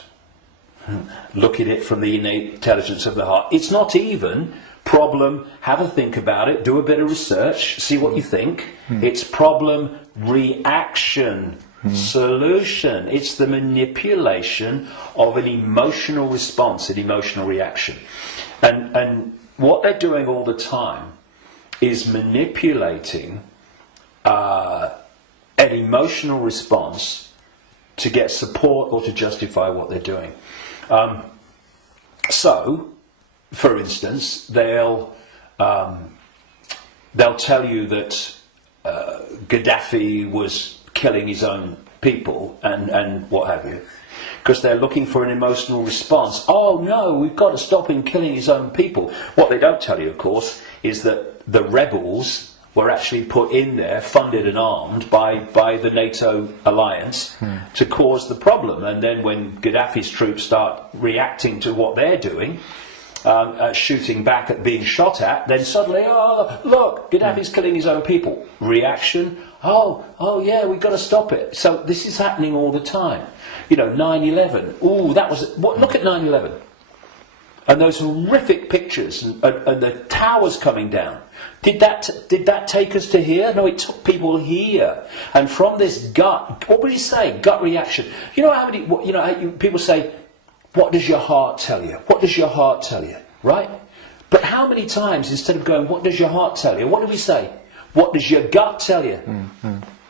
look at it from the innate intelligence of the heart. It's not even problem, have a think about it, do a bit of research, see what you think. It's problem, reaction, solution. It's the manipulation of an emotional response, an emotional reaction. And what they're doing all the time is manipulating an emotional response to get support or to justify what they're doing. So, for instance, they'll tell you that Gaddafi was killing his own people and what have you, because they're looking for an emotional response. Oh no, we've got to stop him killing his own people. What they don't tell you, of course, is that the rebels were actually put in there, funded and armed by the NATO alliance to cause the problem. And then when Gaddafi's troops start reacting to what they're doing, shooting back at being shot at, then suddenly, oh, look, Gaddafi's killing his own people. Reaction, oh yeah, we've got to stop it. So this is happening all the time. You know, 9/11, ooh, that was, look at 9/11. And those horrific pictures and the towers coming down. Did that take us to here? No, it took people here. And from this gut, what would he say? Gut reaction. You know how many, people say, what does your heart tell you? What does your heart tell you? Right? But how many times, instead of going, what does your heart tell you? What do we say? What does your gut tell you?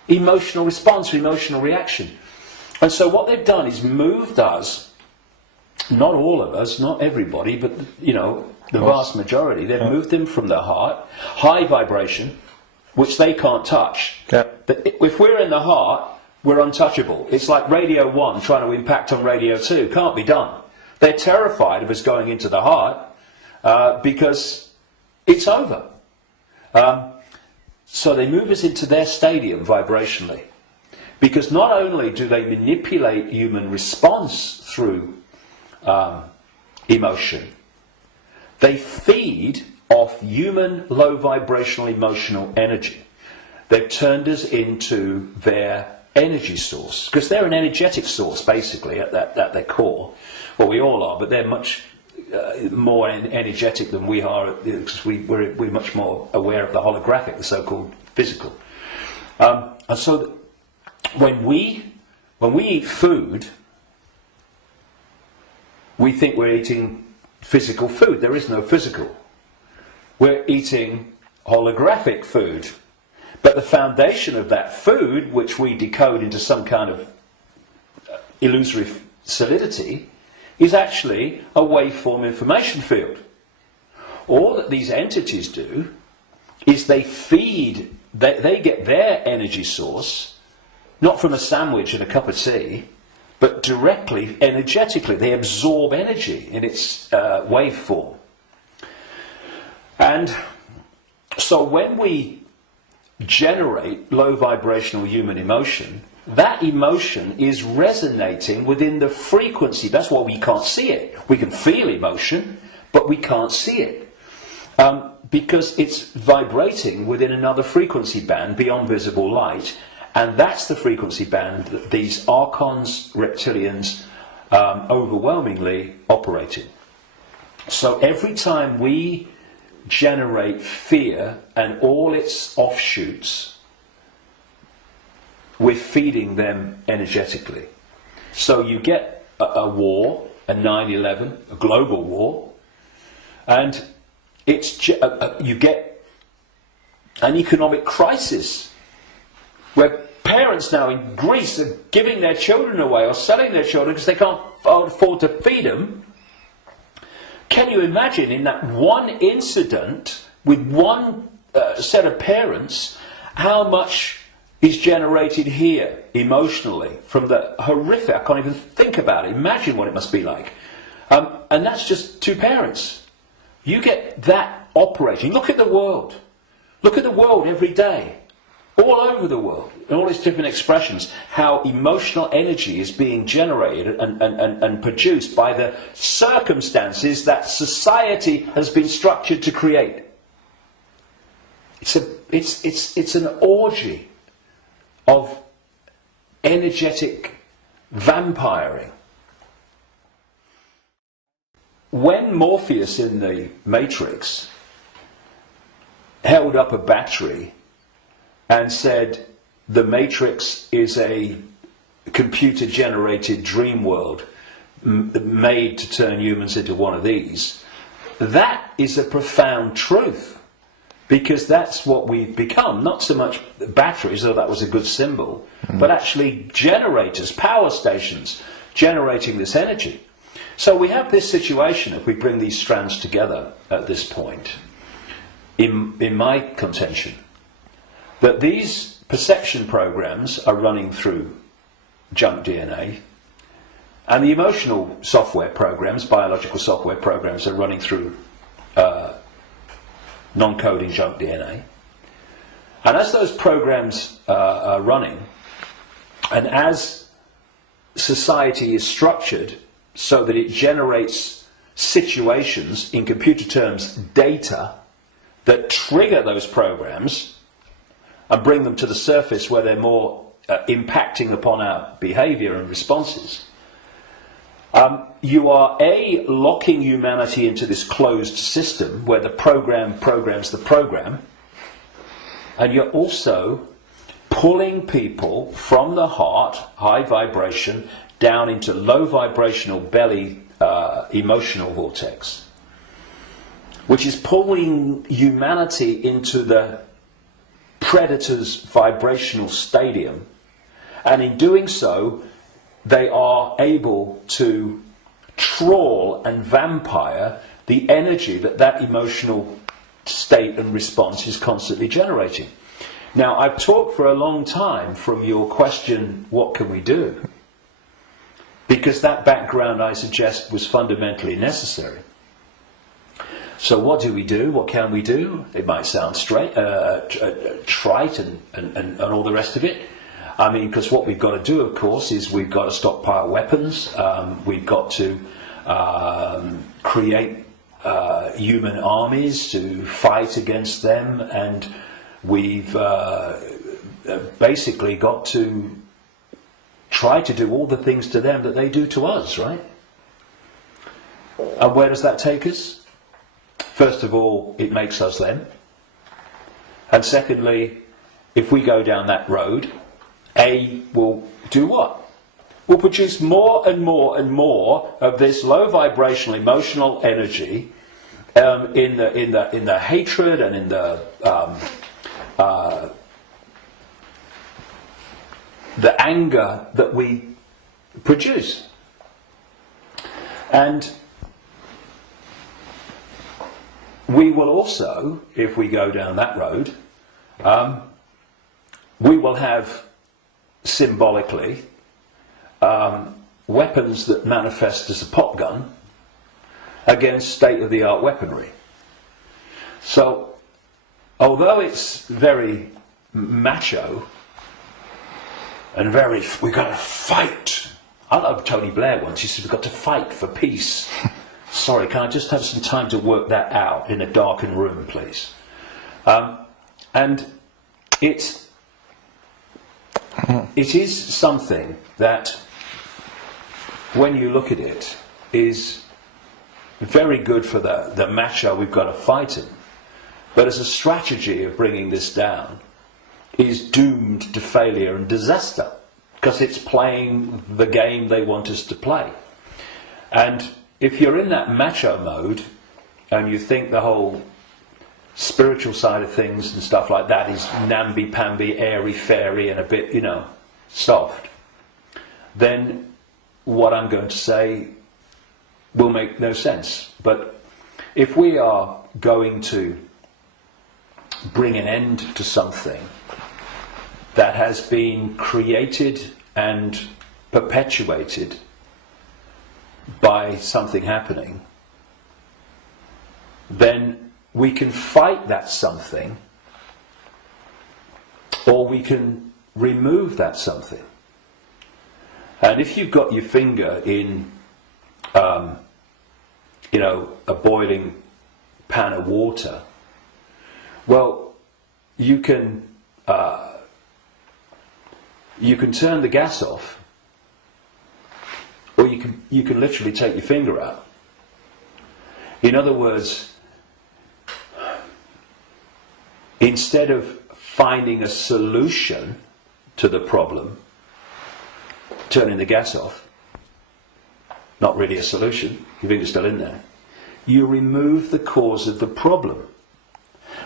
Emotional response, emotional reaction. And so what they've done is moved us, not all of us, not everybody, but, you know, the vast majority, they've moved them from the heart, high vibration, which they can't touch. If we're in the heart, we're untouchable. It's like Radio 1 trying to impact on Radio 2. Can't be done. They're terrified of us going into the heart because it's over. So they move us into their stadium vibrationally. Because not only do they manipulate human response through emotion, they feed off human low vibrational emotional energy. They've turned us into their energy source, because they're an energetic source basically at their core. Well, we all are, but they're much more energetic than we are, because we're much more aware of the holographic, the so-called physical. And so when we eat food, we think we're eating physical food. There is no physical. We're eating holographic food. But the foundation of that food, which we decode into some kind of illusory solidity, is actually a waveform information field. All that these entities do is they feed, they get their energy source, not from a sandwich and a cup of tea, but directly, energetically. They absorb energy in its waveform. And so when we generate low vibrational human emotion, that emotion is resonating within the frequency. That's why we can't see it. We can feel emotion, but we can't see it. Because it's vibrating within another frequency band beyond visible light. And that's the frequency band that these archons, reptilians, overwhelmingly operate in. So every time we generate fear and all its offshoots, we're feeding them energetically. So you get a war, a 9/11, a global war, and you get an economic crisis where parents now in Greece are giving their children away or selling their children because they can't afford to feed them. Can you imagine, in that one incident with one set of parents, how much is generated here emotionally from the horrific? I can't even think about it. Imagine what it must be like. And that's just two parents. You get that operating. Look at the world. Look at the world every day. All over the world, in all its different expressions, how emotional energy is being generated and produced by the circumstances that society has been structured to create. It's an orgy of energetic vampiring. When Morpheus in the Matrix held up a battery and said, the Matrix is a computer-generated dream world made to turn humans into one of these, that is a profound truth, because that's what we've become. Not so much batteries, though that was a good symbol, but actually generators, power stations, generating this energy. So we have this situation, if we bring these strands together at this point, in my contention, that these perception programs are running through junk DNA, and the emotional software programs, biological software programs, are running through non-coding junk DNA. And as those programs are running, and as society is structured so that it generates situations, in computer terms, data, that trigger those programs and bring them to the surface where they're more impacting upon our behavior and responses, you are locking humanity into this closed system where the program programs the program, and you're also pulling people from the heart, high vibration, down into low vibrational belly emotional vortex, which is pulling humanity into the predator's vibrational stadium, and in doing so they are able to trawl and vampire the energy that that emotional state and response is constantly generating. Now, I've talked for a long time from your question, what can we do? Because that background, I suggest, was fundamentally necessary. So what do we do? What can we do? It might sound trite and all the rest of it. I mean, because what we've got to do, of course, is we've got to stockpile weapons. We've got to create human armies to fight against them, and we've basically got to try to do all the things to them that they do to us, right? And where does that take us? First of all, it makes us them. And secondly, if we go down that road, will do what? Will produce more and more and more of this low vibrational emotional energy in the hatred and in the anger that we produce. And we will also, if we go down that road, we will have symbolically weapons that manifest as a pop gun against state-of-the-art weaponry. So, although it's very macho and very, we've got to fight. I love Tony Blair once, he said, we've got to fight for peace. Sorry, can I just have some time to work that out in a darkened room, please? And it is something that, when you look at it, is very good for the macho we've got to fight him. But as a strategy of bringing this down, is doomed to failure and disaster, because it's playing the game they want us to play. And if you're in that macho mode, and you think the whole spiritual side of things and stuff like that is namby-pamby, airy-fairy and a bit, soft, then what I'm going to say will make no sense. But if we are going to bring an end to something that has been created and perpetuated by something happening, then we can fight that something, or we can remove that something. And if you've got your finger in, a boiling pan of water, well, you can turn the gas off, or you can literally take your finger out. In other words, instead of finding a solution to the problem, turning the gas off, not really a solution, your finger's still in there, you remove the cause of the problem.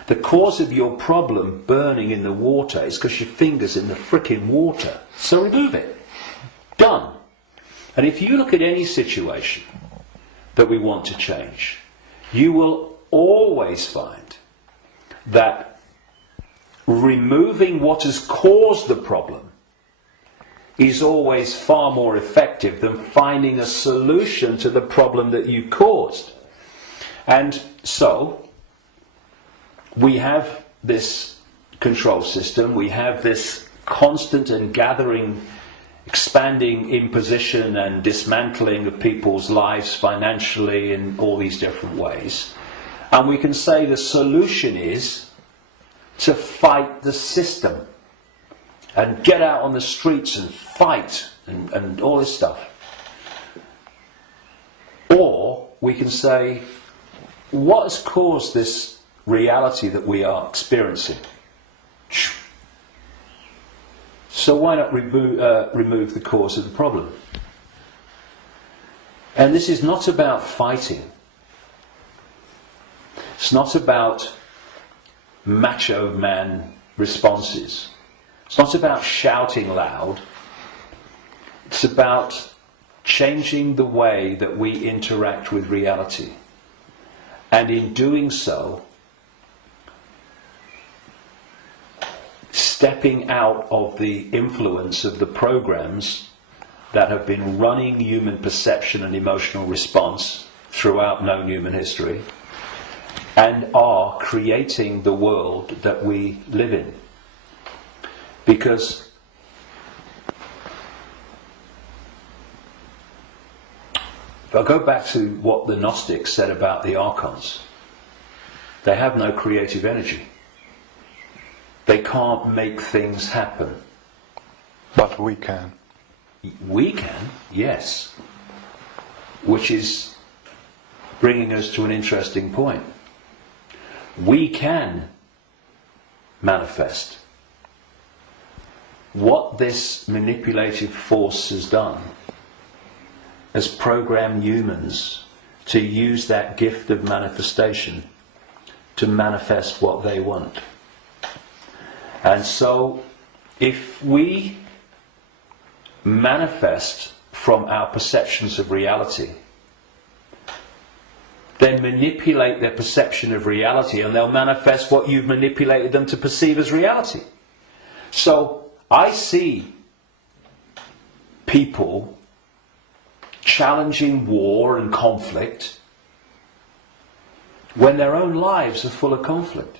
The cause of your problem burning in the water is because your finger's in the frickin' water. So remove it. Done. And if you look at any situation that we want to change, you will always find that removing what has caused the problem is always far more effective than finding a solution to the problem that you've caused. And so we have this control system. We have this constant and gathering, expanding imposition and dismantling of people's lives financially in all these different ways. And we can say the solution is to fight the system and get out on the streets and fight and all this stuff. Or we can say, what has caused this reality that we are experiencing? So why not remove the cause of the problem? And this is not about fighting. It's not about macho man responses. It's not about shouting loud. It's about changing the way that we interact with reality. And in doing so, stepping out of the influence of the programs that have been running human perception and emotional response throughout known human history, and are creating the world that we live in. Because if I go back to what the Gnostics said about the archons, they have no creative energy. They can't make things happen. But we can. We can, yes. Which is bringing us to an interesting point. We can manifest. What this manipulative force has done has programmed humans to use that gift of manifestation to manifest what they want. And so, if we manifest from our perceptions of reality, then manipulate their perception of reality, and they'll manifest what you've manipulated them to perceive as reality. So, I see people challenging war and conflict when their own lives are full of conflict.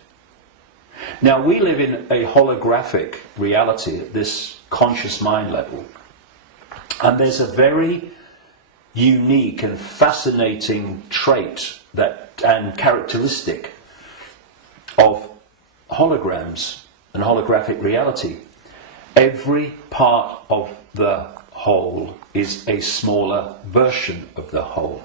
Now, we live in a holographic reality at this conscious mind level, and there's a very unique and fascinating trait and characteristic of holograms and holographic reality. Every part of the whole is a smaller version of the whole.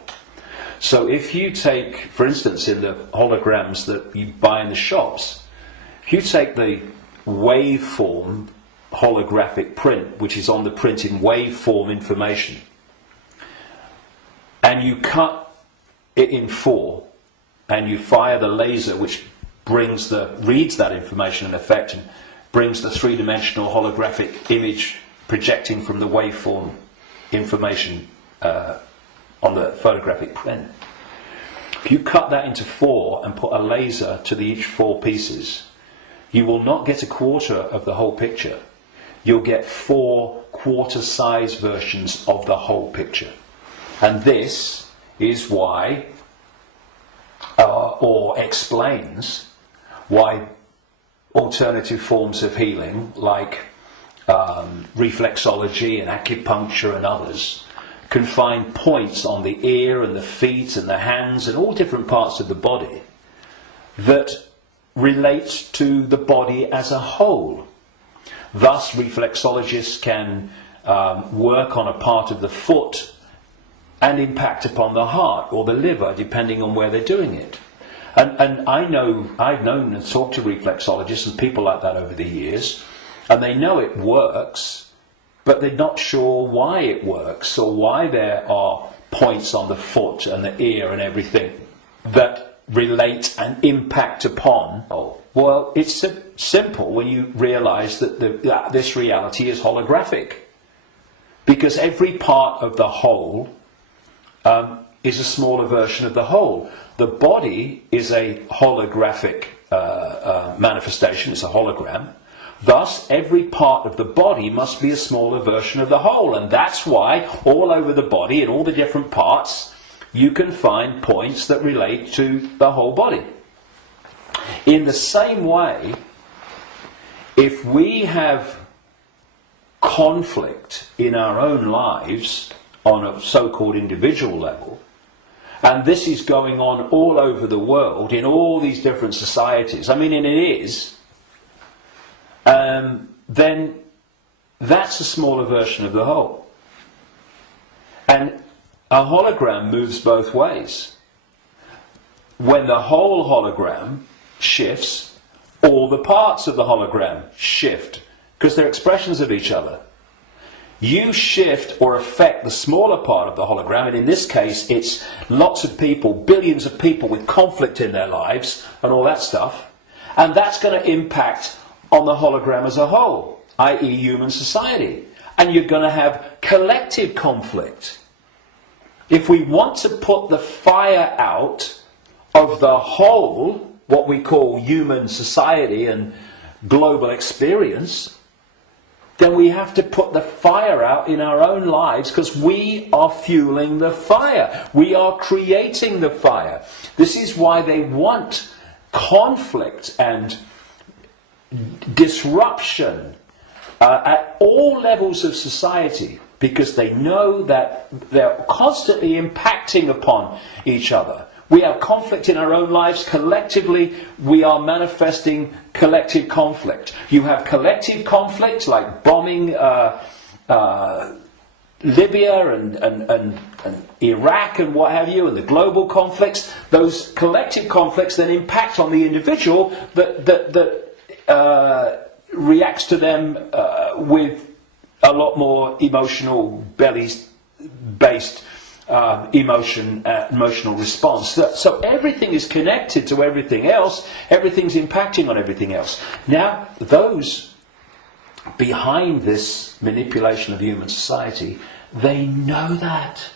So if you take, for instance, in the holograms that you buy in the shops, if you take the waveform holographic print, which is on the print in waveform information, and you cut it in 4, and you fire the laser which reads that information in effect and brings the three-dimensional holographic image projecting from the waveform information on the photographic print. If you cut that into 4 and put a laser to each 4 pieces, you will not get a quarter of the whole picture. You'll get 4 quarter-size versions of the whole picture. And this is why, or explains why alternative forms of healing, like reflexology and acupuncture and others, can find points on the ear and the feet and the hands and all different parts of the body that relate to the body as a whole. Thus, reflexologists can work on a part of the foot and impact upon the heart or the liver, depending on where they're doing it. And I've known and talked to reflexologists and people like that over the years, and they know it works, but they're not sure why it works or why there are points on the foot and the ear and everything that relate and impact upon. Well, it's simple when you realise that this reality is holographic, because every part of the whole is a smaller version of the whole. The body is a holographic manifestation, it's a hologram. Thus, every part of the body must be a smaller version of the whole, and that's why all over the body, in all the different parts, you can find points that relate to the whole body. In the same way, if we have conflict in our own lives on a so-called individual level, and this is going on all over the world in all these different societies, I mean, and it is, then that's a smaller version of the whole. And a hologram moves both ways. When the whole hologram shifts, all the parts of the hologram shift, because they're expressions of each other. You shift or affect the smaller part of the hologram, and in this case it's lots of people, billions of people with conflict in their lives and all that stuff, and that's going to impact on the hologram as a whole, i.e. human society. And you're going to have collective conflict. If we want to put the fire out of the whole, what we call human society and global experience, then we have to put the fire out in our own lives, because we are fueling the fire. We are creating the fire. This is why they want conflict and disruption at all levels of society, because they know that they're constantly impacting upon each other. We have conflict in our own lives. Collectively, we are manifesting collective conflict. You have collective conflicts like bombing Libya and Iraq and what have you, and the global conflicts. Those collective conflicts then impact on the individual that reacts to them with a lot more emotional, based emotional response. So everything is connected to everything else. Everything's impacting on everything else. Now, those behind this manipulation of human society, they know that.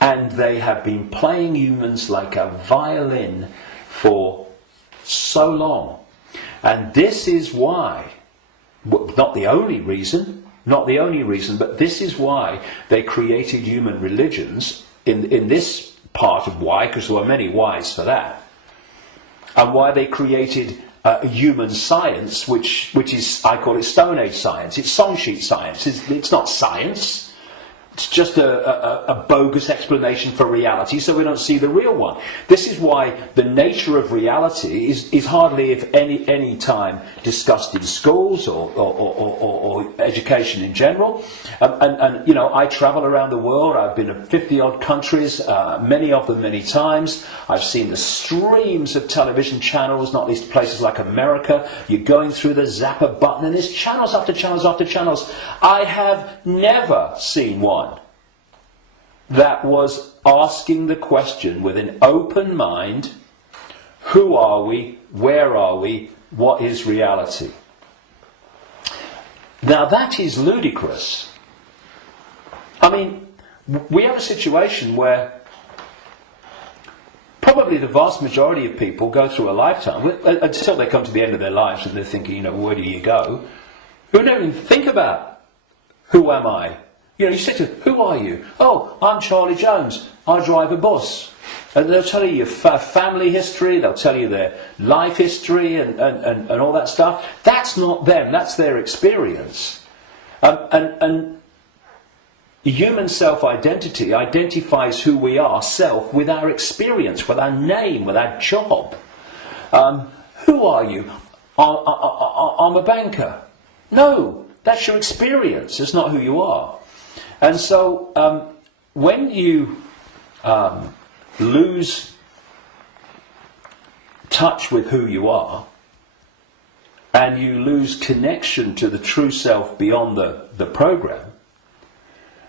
And they have been playing humans like a violin for so long. And this is why, not the only reason, but this is why they created human religions in this part of why, because there were many whys for that, and why they created human science, which is, I call it Stone Age science. It's song sheet science. It's not science. It's just a bogus explanation for reality, so we don't see the real one. This is why the nature of reality is hardly, if any time, discussed in schools or education in general. And you know, I travel around the world. I've been to 50-odd countries, many of them many times. I've seen the streams of television channels, not least places like America. You're going through the zapper button, and there's channels after channels after channels. I have never seen one that was asking the question with an open mind: who are we? Where are we? What is reality? Now that is ludicrous. I mean, we have a situation where probably the vast majority of people go through a lifetime, until they come to the end of their lives and they're thinking, you know, where do you go? Who don't even think about, who am I? You know, you say to them, who are you? Oh, I'm Charlie Jones. I drive a bus. And they'll tell you your family history, they'll tell you their life history and all that stuff. That's not them, that's their experience. And human self-identity identifies who we are, self, with our experience, with our name, with our job. Who are you? I'm a banker. No, that's your experience, it's not who you are. And so when you lose touch with who you are, and you lose connection to the true self beyond the program,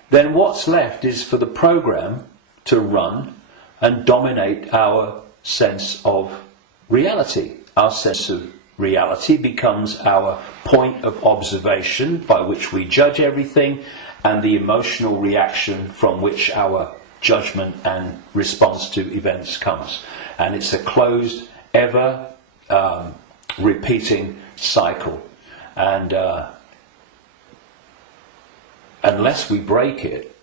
then what's left is for the program to run and dominate our sense of reality. Our sense of reality becomes our point of observation by which we judge everything, and the emotional reaction from which our judgment and response to events comes. And it's a closed, ever repeating cycle. And unless we break it,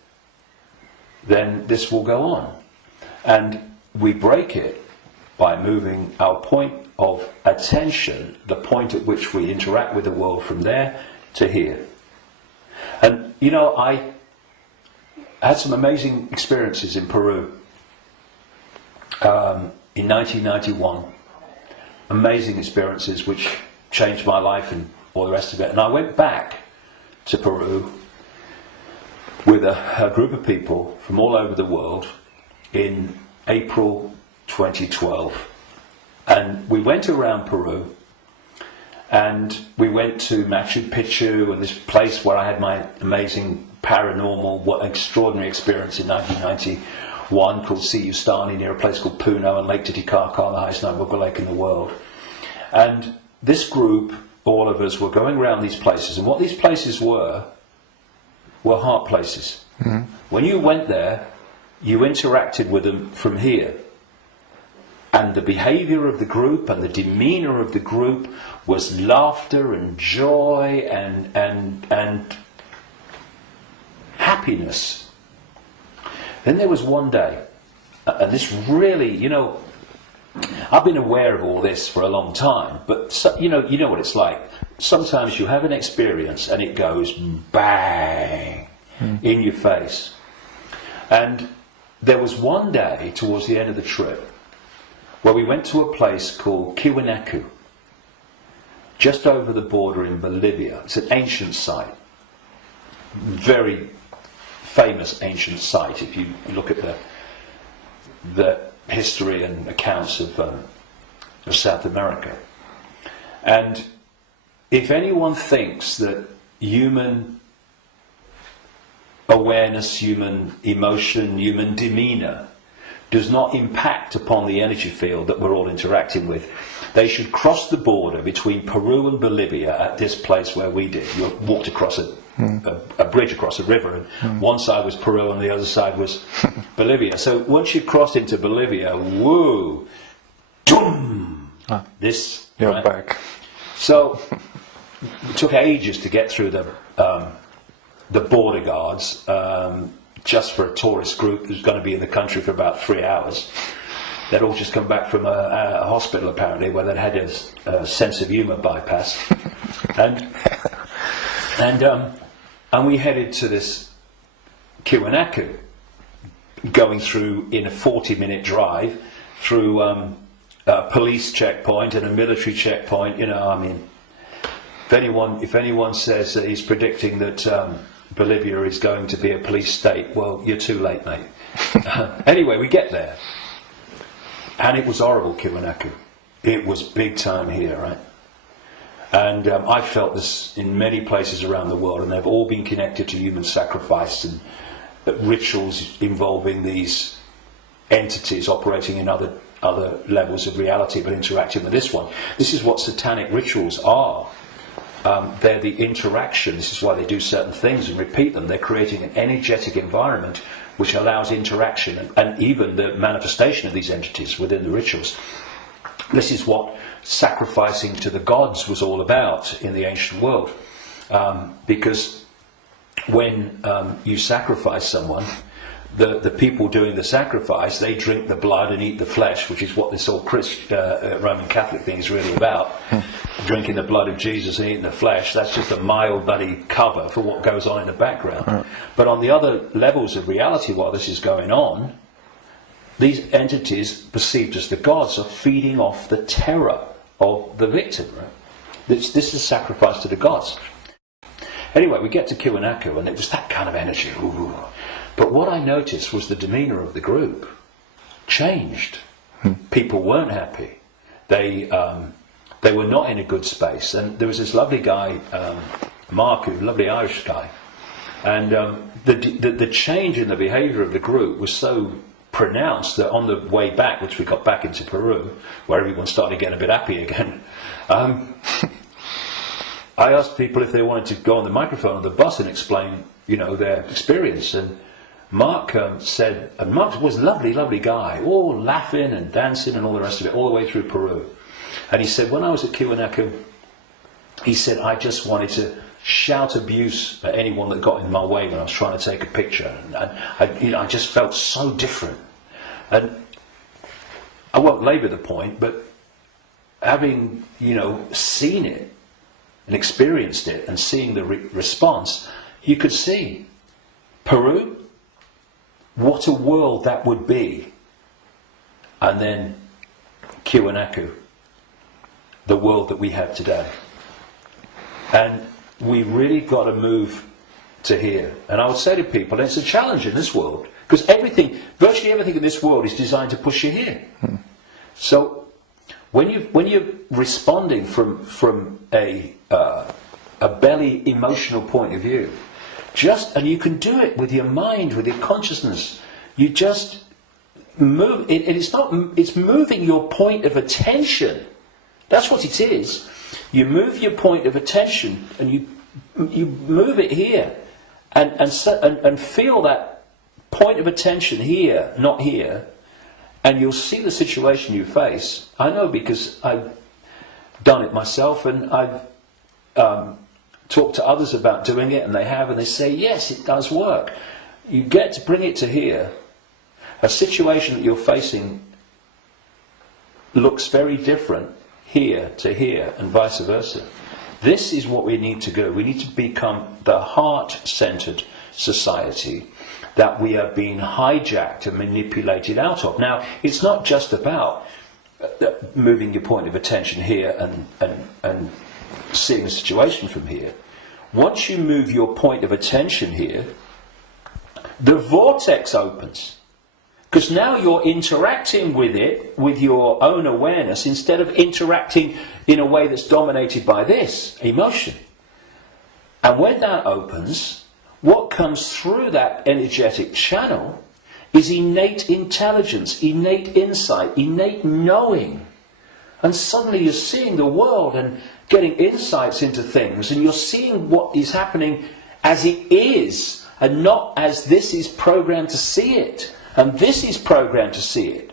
then this will go on. And we break it by moving our point of attention, the point at which we interact with the world, from there to here. And you know, I had some amazing experiences in Peru in 1991. Amazing experiences which changed my life and all the rest of it. And I went back to Peru with a group of people from all over the world in April 2012. And we went around Peru, and we went to Machu Picchu, and this place where I had my amazing paranormal, what extraordinary experience in 1991 called Siyustani, near a place called Puno, and Lake Titicaca, the highest known rubber lake in the world. And this group, all of us, were going around these places, and what these places were heart places. Mm-hmm. When you went there, you interacted with them from here. And the behaviour of the group and the demeanour of the group was laughter and joy and happiness. Then there was one day, and this really, you know, I've been aware of all this for a long time, but you know what it's like. Sometimes you have an experience and it goes bang in your face. And there was one day towards the end of the trip where we went to a place called Tiwanaku, just over the border in Bolivia. It's an ancient site, very famous ancient site if you look at the history and accounts of South America. And if anyone thinks that human awareness, human emotion, human demeanour does not impact upon the energy field that we're all interacting with, they should cross the border between Peru and Bolivia at this place where we did. You walked across a bridge across a river, and one side was Peru and the other side was Bolivia. So once you crossed into Bolivia, whoa, doom, this, you're right? back. So it took ages to get through the border guards, just for a tourist group who's going to be in the country for about 3 hours. They'd all just come back from a hospital, apparently, where they'd had a sense of humour bypass. And we headed to this Tiwanaku, going through in a 40-minute drive through a police checkpoint and a military checkpoint. You know, I mean, if anyone says that he's predicting that Bolivia is going to be a police state, well, you're too late, mate. Anyway, we get there, and it was horrible, Tiwanaku. It was big time here, right? And I felt this in many places around the world, and they've all been connected to human sacrifice and rituals involving these entities operating in other levels of reality, but interacting with this one. This is what satanic rituals are. They're the interaction. This is why they do certain things and repeat them. They're creating an energetic environment which allows interaction and even the manifestation of these entities within the rituals. This is what sacrificing to the gods was all about in the ancient world. Because when you sacrifice someone, the people doing the sacrifice, they drink the blood and eat the flesh, which is what this whole Roman Catholic thing is really about. Drinking the blood of Jesus and eating the flesh, that's just a mild bloody cover for what goes on in the background. But on the other levels of reality, while this is going on, these entities, perceived as the gods, are feeding off the terror of the victim. Right? This is sacrifice to the gods. Anyway, we get to Tiwanaku, and it was that kind of energy. Ooh. But what I noticed was the demeanour of the group changed. People weren't happy. They were not in a good space. And there was this lovely guy, Mark, a lovely Irish guy, and the change in the behaviour of the group was so pronounced that on the way back, which we got back into Peru, where everyone started getting a bit happy again, I asked people if they wanted to go on the microphone on the bus and explain, their experience. And Mark said, and Mark was a lovely, lovely guy, all laughing and dancing and all the rest of it, all the way through Peru. And he said, when I was at Tiwanaku, he said, I just wanted to shout abuse at anyone that got in my way when I was trying to take a picture. And I just felt so different. And I won't labour the point, but having, you know, seen it and experienced it and seeing the response, you could see Peru, what a world that would be. And then Kiwanaku, the world that we have today. And we really got to move to here. And I would say to people, it's a challenge in this world, because everything, virtually everything in this world is designed to push you here. So when you're responding from a belly emotional point of view, and you can do it with your mind, with your consciousness, you just move. It's moving your point of attention. That's what it is. You move your point of attention, and you move it here, and feel that point of attention here, not here, and you'll see the situation you face. I know, because I've done it myself, and I've talked to others about doing it, and they have, and they say, yes, it does work. You get to bring it to here. A situation that you're facing looks very different here to here, and vice versa. This is what we need to do. We need to become the heart-centered society that we are being hijacked and manipulated out of. Now, it's not just about moving your point of attention here and seeing the situation from here. Once you move your point of attention here, the vortex opens. Because now you're interacting with it with your own awareness, instead of interacting in a way that's dominated by this emotion. And when that opens, what comes through that energetic channel is innate intelligence, innate insight, innate knowing. And suddenly you're seeing the world and getting insights into things, and you're seeing what is happening as it is, and not as this is programmed to see it. And this is programmed to see it.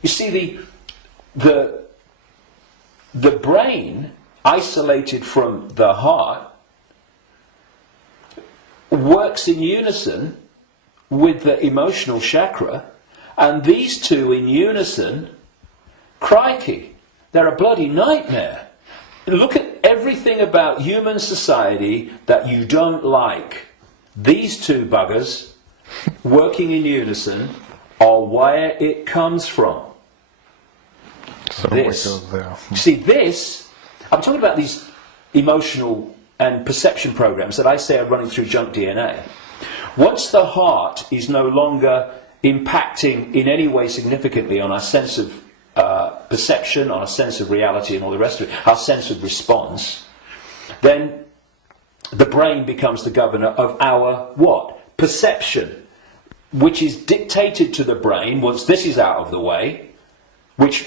You see, the brain, isolated from the heart, works in unison with the emotional chakra, and these two in unison, crikey, they're a bloody nightmare. Look at everything about human society that you don't like. These two buggers working in unison are where it comes from. So this. it goes there. See, this, I'm talking about these emotional and perception programs that I say are running through junk DNA. Once the heart is no longer impacting in any way significantly on our sense of perception, on our sense of reality and all the rest of it, our sense of response, then the brain becomes the governor of our what? Perception, which is dictated to the brain once this is out of the way, which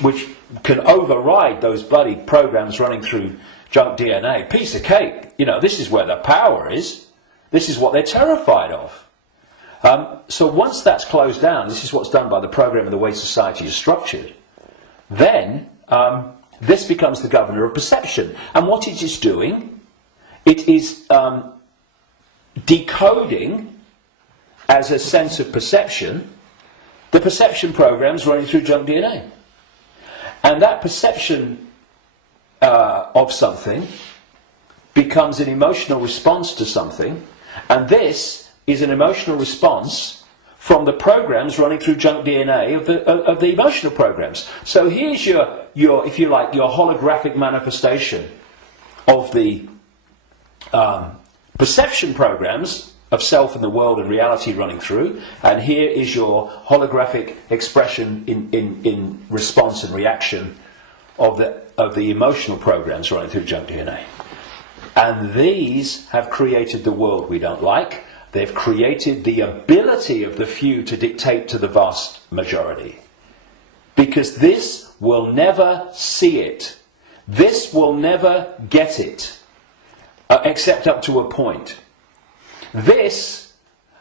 can override those bloody programs running through junk DNA. Piece of cake. You know, this is where the power is. This is what they're terrified of. So once that's closed down, this is what's done by the program and the way society is structured, then this becomes the governor of perception. And what it is doing, it is decoding as a sense of perception the perception programs running through junk DNA. And that perception of something becomes an emotional response to something, and this is an emotional response from the programs running through junk DNA of the emotional programs. So here's your if you like, your holographic manifestation of the perception programs of self and the world and reality running through, and here is your holographic expression in response and reaction of the emotional programs running through junk DNA. And these have created the world we don't like. They've created the ability of the few to dictate to the vast majority. Because this will never see it. This will never get it. Except up to a point. This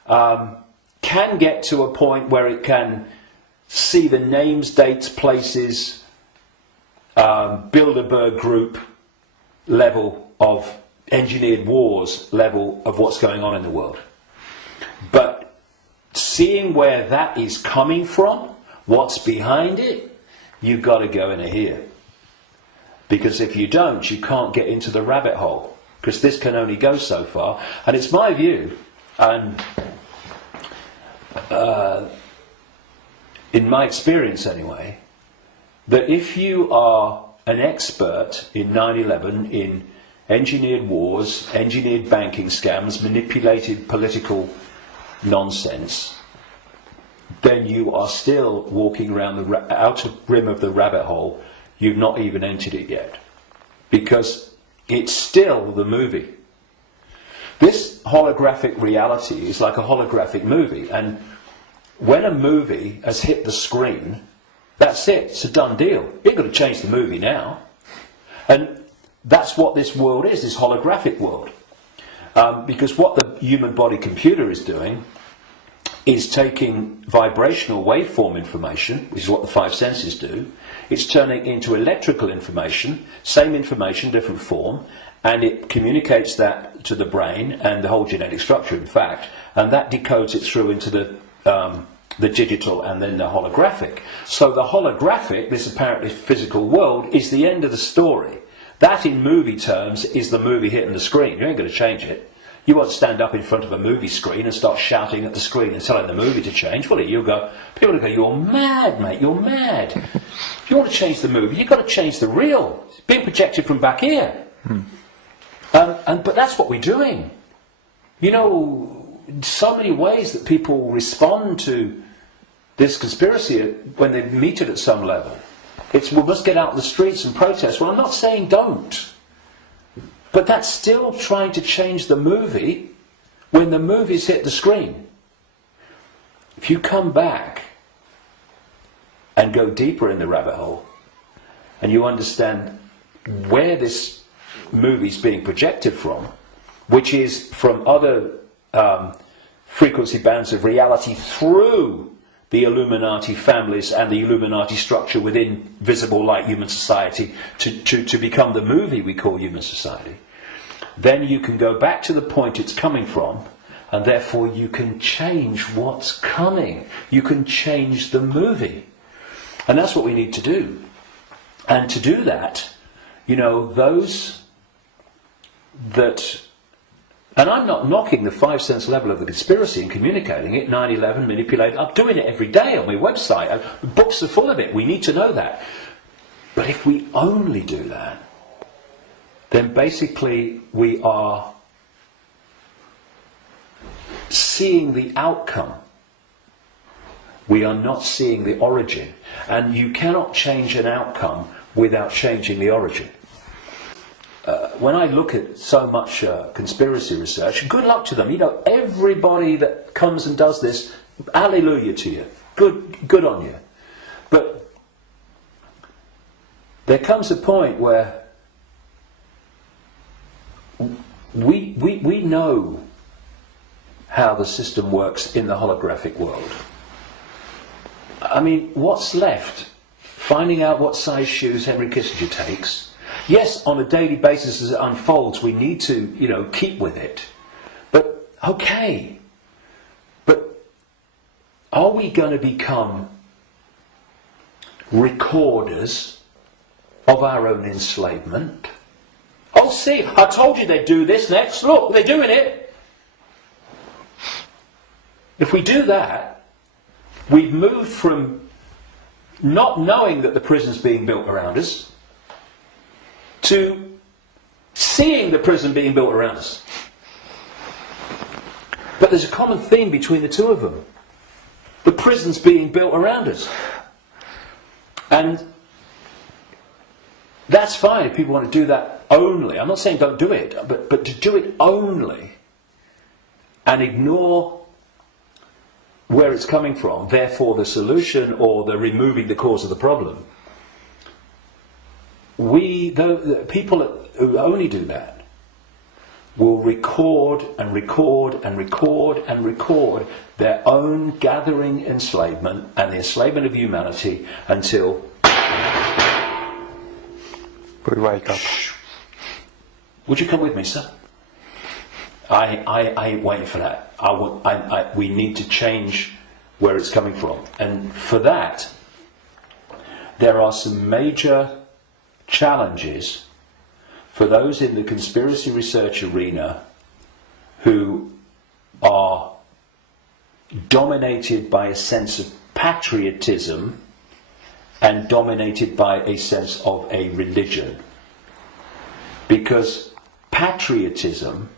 can get to a point where it can see the names, dates, places, Bilderberg group level of engineered wars level of what's going on in the world. But seeing where that is coming from, what's behind it, you've got to go into here. Because if you don't, you can't get into the rabbit hole. Because this can only go so far. And it's my view, and in my experience anyway, that if you are an expert in 9/11, in engineered wars, engineered banking scams, manipulated political nonsense, then you are still walking around the outer rim of the rabbit hole. You've not even entered it yet. Because it's still the movie. This holographic reality is like a holographic movie, and when a movie has hit the screen, that's it, it's a done deal. You've got to change the movie now. And that's what this world is, this holographic world. Because what the human body computer is doing is taking vibrational waveform information, which is what the five senses do. It's turning it into electrical information, same information, different form, and it communicates that to the brain and the whole genetic structure, in fact, and that decodes it through into the digital and then the holographic. So the holographic, this apparently physical world, is the end of the story. That, in movie terms, is the movie hitting the screen. You ain't going to change it. You won't stand up in front of a movie screen and start shouting at the screen and telling the movie to change, will it? People will go, you're mad, mate, you're mad. If you want to change the movie, you've got to change the reel. It's being projected from back here. But that's what we're doing. You know, so many ways that people respond to this conspiracy when they meet it at some level. It's, we must get out in the streets and protest. Well, I'm not saying don't. But that's still trying to change the movie when the movie's hit the screen. If you come back and go deeper in the rabbit hole, and you understand where this movie's being projected from, which is from other frequency bands of reality through the Illuminati families and the Illuminati structure within visible light human society to become the movie we call human society, then you can go back to the point it's coming from, and therefore you can change what's coming. You can change the movie. And that's what we need to do. And to do that, you know, those that... And I'm not knocking the five sense level of the conspiracy and communicating it, 9/11, manipulating. I'm doing it every day on my website. Books are full of it. We need to know that. But if we only do that, then basically we are seeing the outcome. We are not seeing the origin. And you cannot change an outcome without changing the origin. When I look at so much conspiracy research, good luck to them. You know, everybody that comes and does this, hallelujah to you. Good on you. But there comes a point where we know how the system works in the holographic world. I mean, what's left? Finding out what size shoes Henry Kissinger takes. Yes, on a daily basis as it unfolds, we need to, you know, keep with it. But, okay. But are we going to become recorders of our own enslavement? Oh, see, I told you they'd do this next. Look, they're doing it. If we do that, we've moved from not knowing that the prison's being built around us to seeing the prison being built around us. But there's a common theme between the two of them. The prison's being built around us. And that's fine if people want to do that only. I'm not saying don't do it, but to do it only and ignore where it's coming from, therefore the solution or the removing the cause of the problem. The people who only do that will record and record and record and record their own gathering enslavement and the enslavement of humanity until we wake up. Would you come with me, sir? I ain't waiting for that. We need to change where it's coming from, and for that, there are some major challenges for those in the conspiracy research arena who are dominated by a sense of patriotism and dominated by a sense of a religion. Because patriotism,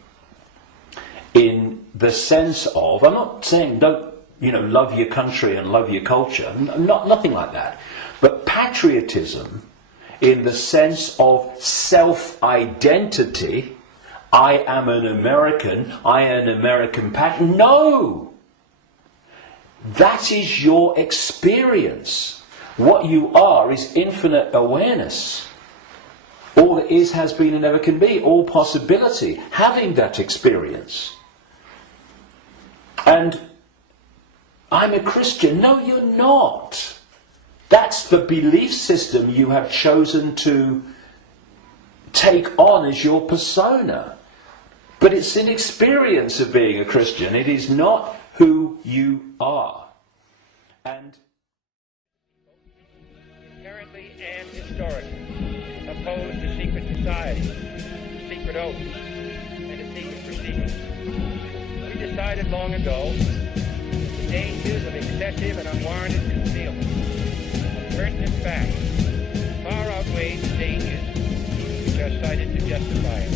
in the sense of, I'm not saying don't, love your country and love your culture, nothing like that, but patriotism in the sense of self-identity, I am an American, I am an American patriot. No! That is your experience. What you are is infinite awareness. All that is, has been, and never can be. All possibility. Having that experience. And I'm a Christian. No, you're not. That's the belief system you have chosen to take on as your persona. But it's an experience of being a Christian. It is not who you are. And inherently and historically opposed to secret societies, to secret oaths, and to secret procedures. We decided long ago that the dangers of excessive and unwarranted concealment of pertinent facts far outweigh the dangers which are cited to justify it.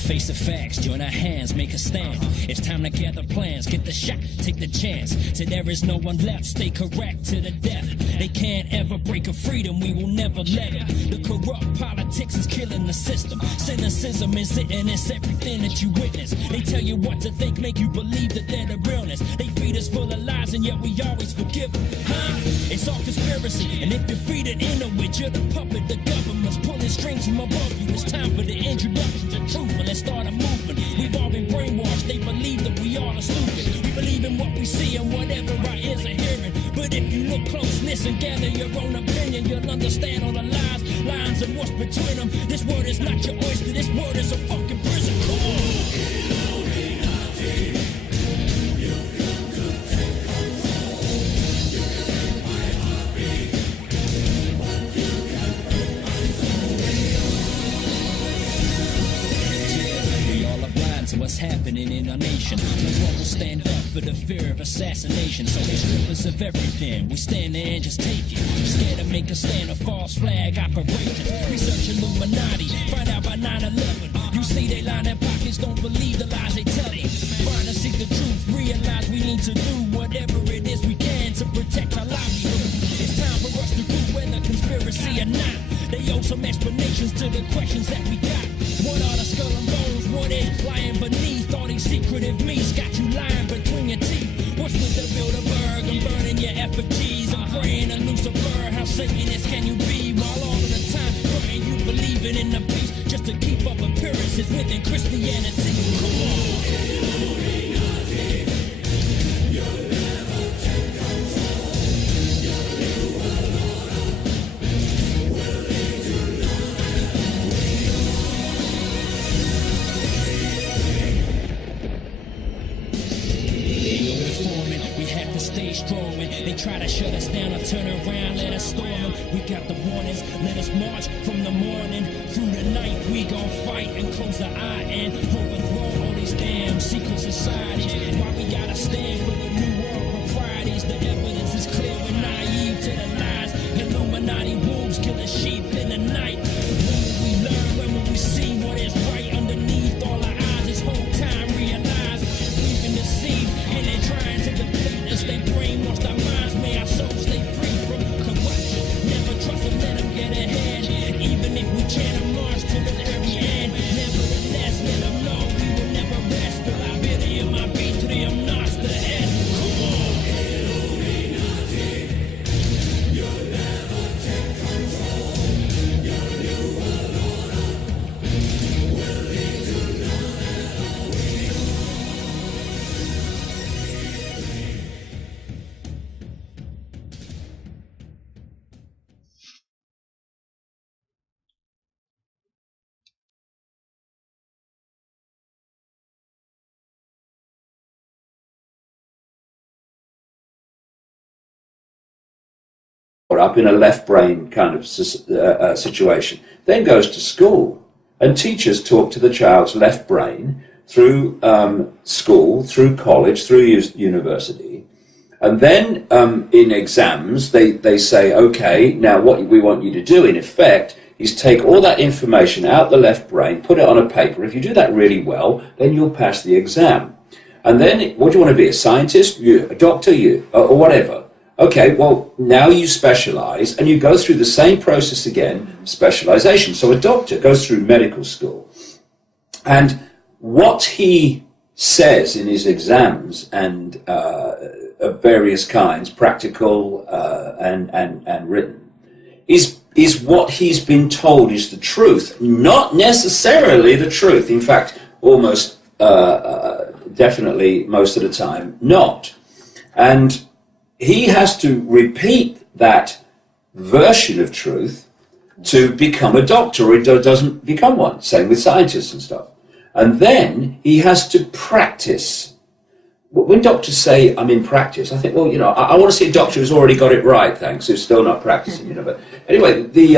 Face the facts, join our hands, make a stand. It's time to gather plans, get the shot, take the chance. Till there is no one left, stay correct to the death. They can't ever break a freedom, we will never let it. The corrupt politics is killing the system. Cynicism is it, and it's everything that you witness. They tell you what to think, make you believe that they're the realness. They feed us full of lies, and yet we always forgive them. It's all conspiracy, and if you're feeding into it, you're the puppet. The government's pulling strings from above you. It's time for the introduction to truth, and let's start a movement. We've all been brainwashed, they believe that we all are stupid. We believe in what we see and whatever our ears are hearing. But if you look close, listen, gather your own opinion, you'll understand all the lies, lines, and what's between them. This word is not your oyster, this word is a fucking prison. Come on! To what's happening in our nation. No one will stand up for the fear of assassination. So they strip us of everything. We stand there and just take it. Scared to make a stand, a false flag operation. Research Illuminati, find out by 9/11. You see they line their pockets, don't believe the lies they tell you. Find and seek the truth, realize we need to do whatever it is we can to protect our livelihood. It's time for us to prove whether conspiracy or not. They owe some explanations to the questions that we got. What are the skull and bones? What is lying beneath all these secretive meats? Got you lying between your teeth. What's with the Bilderberg and burning your effigies? I'm praying to Lucifer. How Satanist can you be? While all of the time praying you believing in the peace just to keep up appearances within Christianity. Come on. Stay strong when they try to shut us down or turn around, let us storm them. We got the warnings, let us march from the morning through the night. We gon' fight and close the eye and overthrow all these damn secret societies. Why we gotta stand for the new world proprieties? The evidence is clear, we're naive to the lies. Illuminati wolves killing sheep in the night. When will we learn? When will we see what is right underneath all our eyes? This whole time realize we've been deceived and they're trying to deplete us. They brainwashed our minds, may our souls stay free from corruption. Never trust them, let them get ahead. Even if we can't march to the very end. Nevertheless, let them know we will never rest. Till I bid him, I beat to them, not to the head. Come on! You'll never take control. Your new world order will lead to none at all. up in a left brain kind of situation, then goes to school, and teachers talk to the child's left brain through school, through college, through university, and then in exams they say, okay, now what we want you to do in effect is take all that information out the left brain, put it on a paper. If you do that really well, then you'll pass the exam. And then, what do you want to be, a scientist, you, a doctor, you, or whatever? Okay, well, now you specialize, and you go through the same process again, specialization. So a doctor goes through medical school, and what he says in his exams and of various kinds, practical and written, is what he's been told is the truth, not necessarily the truth. In fact, almost definitely most of the time not. And he has to repeat that version of truth to become a doctor, or he doesn't become one. Same with scientists and stuff. And then he has to practice. When doctors say, I'm in practice, I think, well, you know, I want to see a doctor who's already got it right, thanks, who's still not practicing, you know. But anyway, the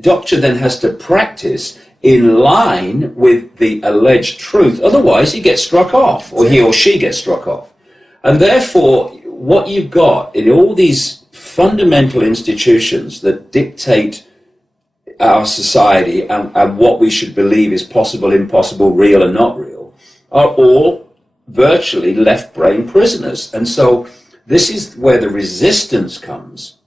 doctor then has to practice in line with the alleged truth. Otherwise, he gets struck off, or he or she gets struck off. And therefore, what you've got in all these fundamental institutions that dictate our society and what we should believe is possible, impossible, real and not real, are all virtually left brain prisoners. And so this is where the resistance comes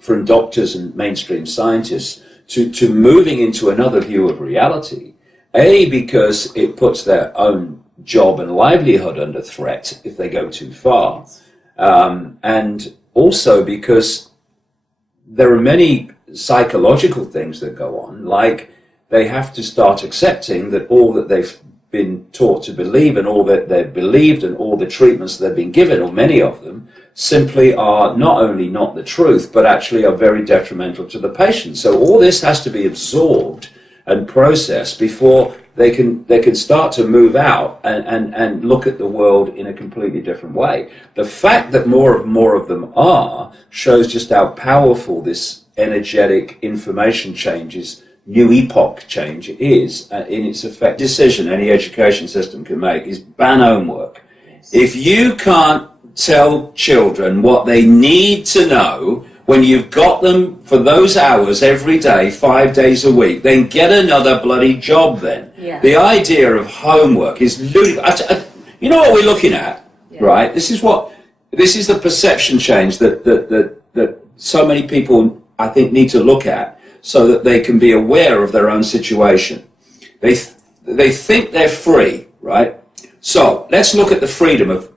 from doctors and mainstream scientists to moving into another view of reality. A, because it puts their own job and livelihood under threat if they go too far. And also because there are many psychological things that go on, like they have to start accepting that all that they've been taught to believe and all that they've believed and all the treatments they've been given, or many of them, simply are not only not the truth, but actually are very detrimental to the patient. So all this has to be absorbed and processed before they can start to move out and look at the world in a completely different way. The fact that more of them are shows just how powerful this energetic information changes, new epoch change is in its effect. Decision any education system can make is ban homework. If you can't tell children what they need to know when you've got them for those hours every day, 5 days a week, then get another bloody job then. Yeah. The idea of homework is ludicrous. You know what we're looking at, right? This is the perception change that so many people, I think, need to look at so that they can be aware of their own situation. They think they're free, right? So let's look at the freedom of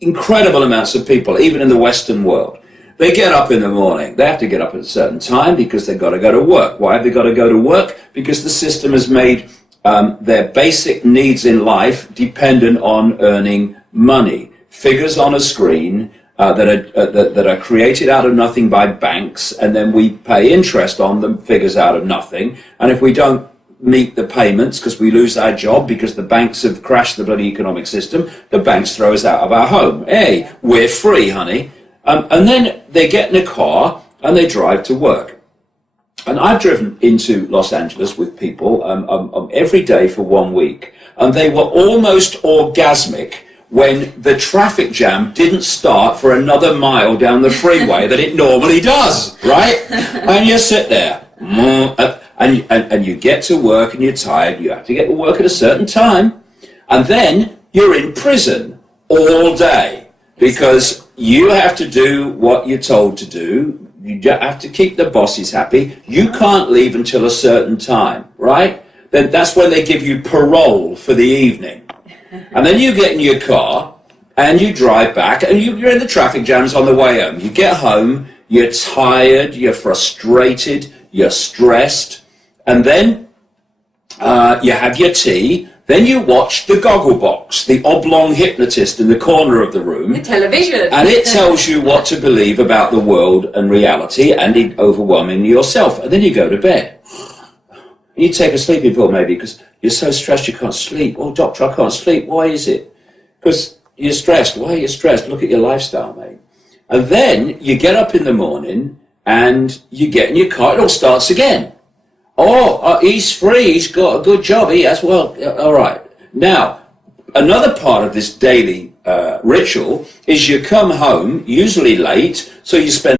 incredible amounts of people, even in the Western world. They get up in the morning. They have to get up at a certain time because they've got to go to work. Why have they got to go to work? Because the system has made their basic needs in life dependent on earning money. Figures on a screen that are created out of nothing by banks, and then we pay interest on them, figures out of nothing. And if we don't meet the payments because we lose our job because the banks have crashed the bloody economic system, the banks throw us out of our home. Hey, we're free, honey. And then they get in a car and they drive to work. And I've driven into Los Angeles with people every day for 1 week, and they were almost orgasmic when the traffic jam didn't start for another mile down the freeway that it normally does, right? And you sit there, and you get to work and you're tired, you have to get to work at a certain time, and then you're in prison all day because you have to do what you're told to do. You have to keep the bosses happy. You can't leave until a certain time, right? Then that's when they give you parole for the evening. And then you get in your car and you drive back and you're in the traffic jams on the way home. You get home, you're tired, you're frustrated, you're stressed, and then you have your tea. Then you watch the Gogglebox, the oblong hypnotist in the corner of the room. The television. And it tells you what to believe about the world and reality, and it overwhelmingly yourself. And then you go to bed. You take a sleeping pill maybe because you're so stressed you can't sleep. Oh, doctor, I can't sleep. Why is it? Because you're stressed. Why are you stressed? Look at your lifestyle, mate. And then you get up in the morning and you get in your car, it all starts again. Oh, he's free, he's got a good job, he has, well, all right. Now, another part of this daily ritual is you come home, usually late, so you spend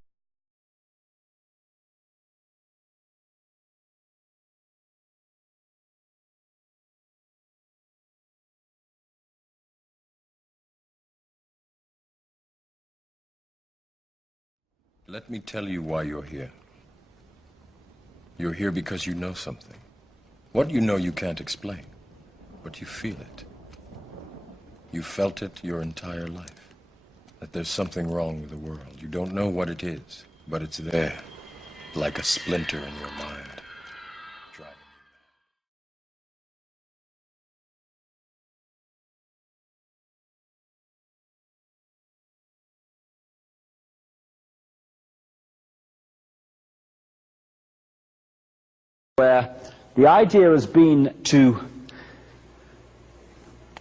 Let me tell you why you're here. You're here because you know something. What you know you can't explain, but you feel it. You felt it your entire life, that there's something wrong with the world. You don't know what it is, but it's there, like a splinter in your mind, driving you mad. Where the idea has been to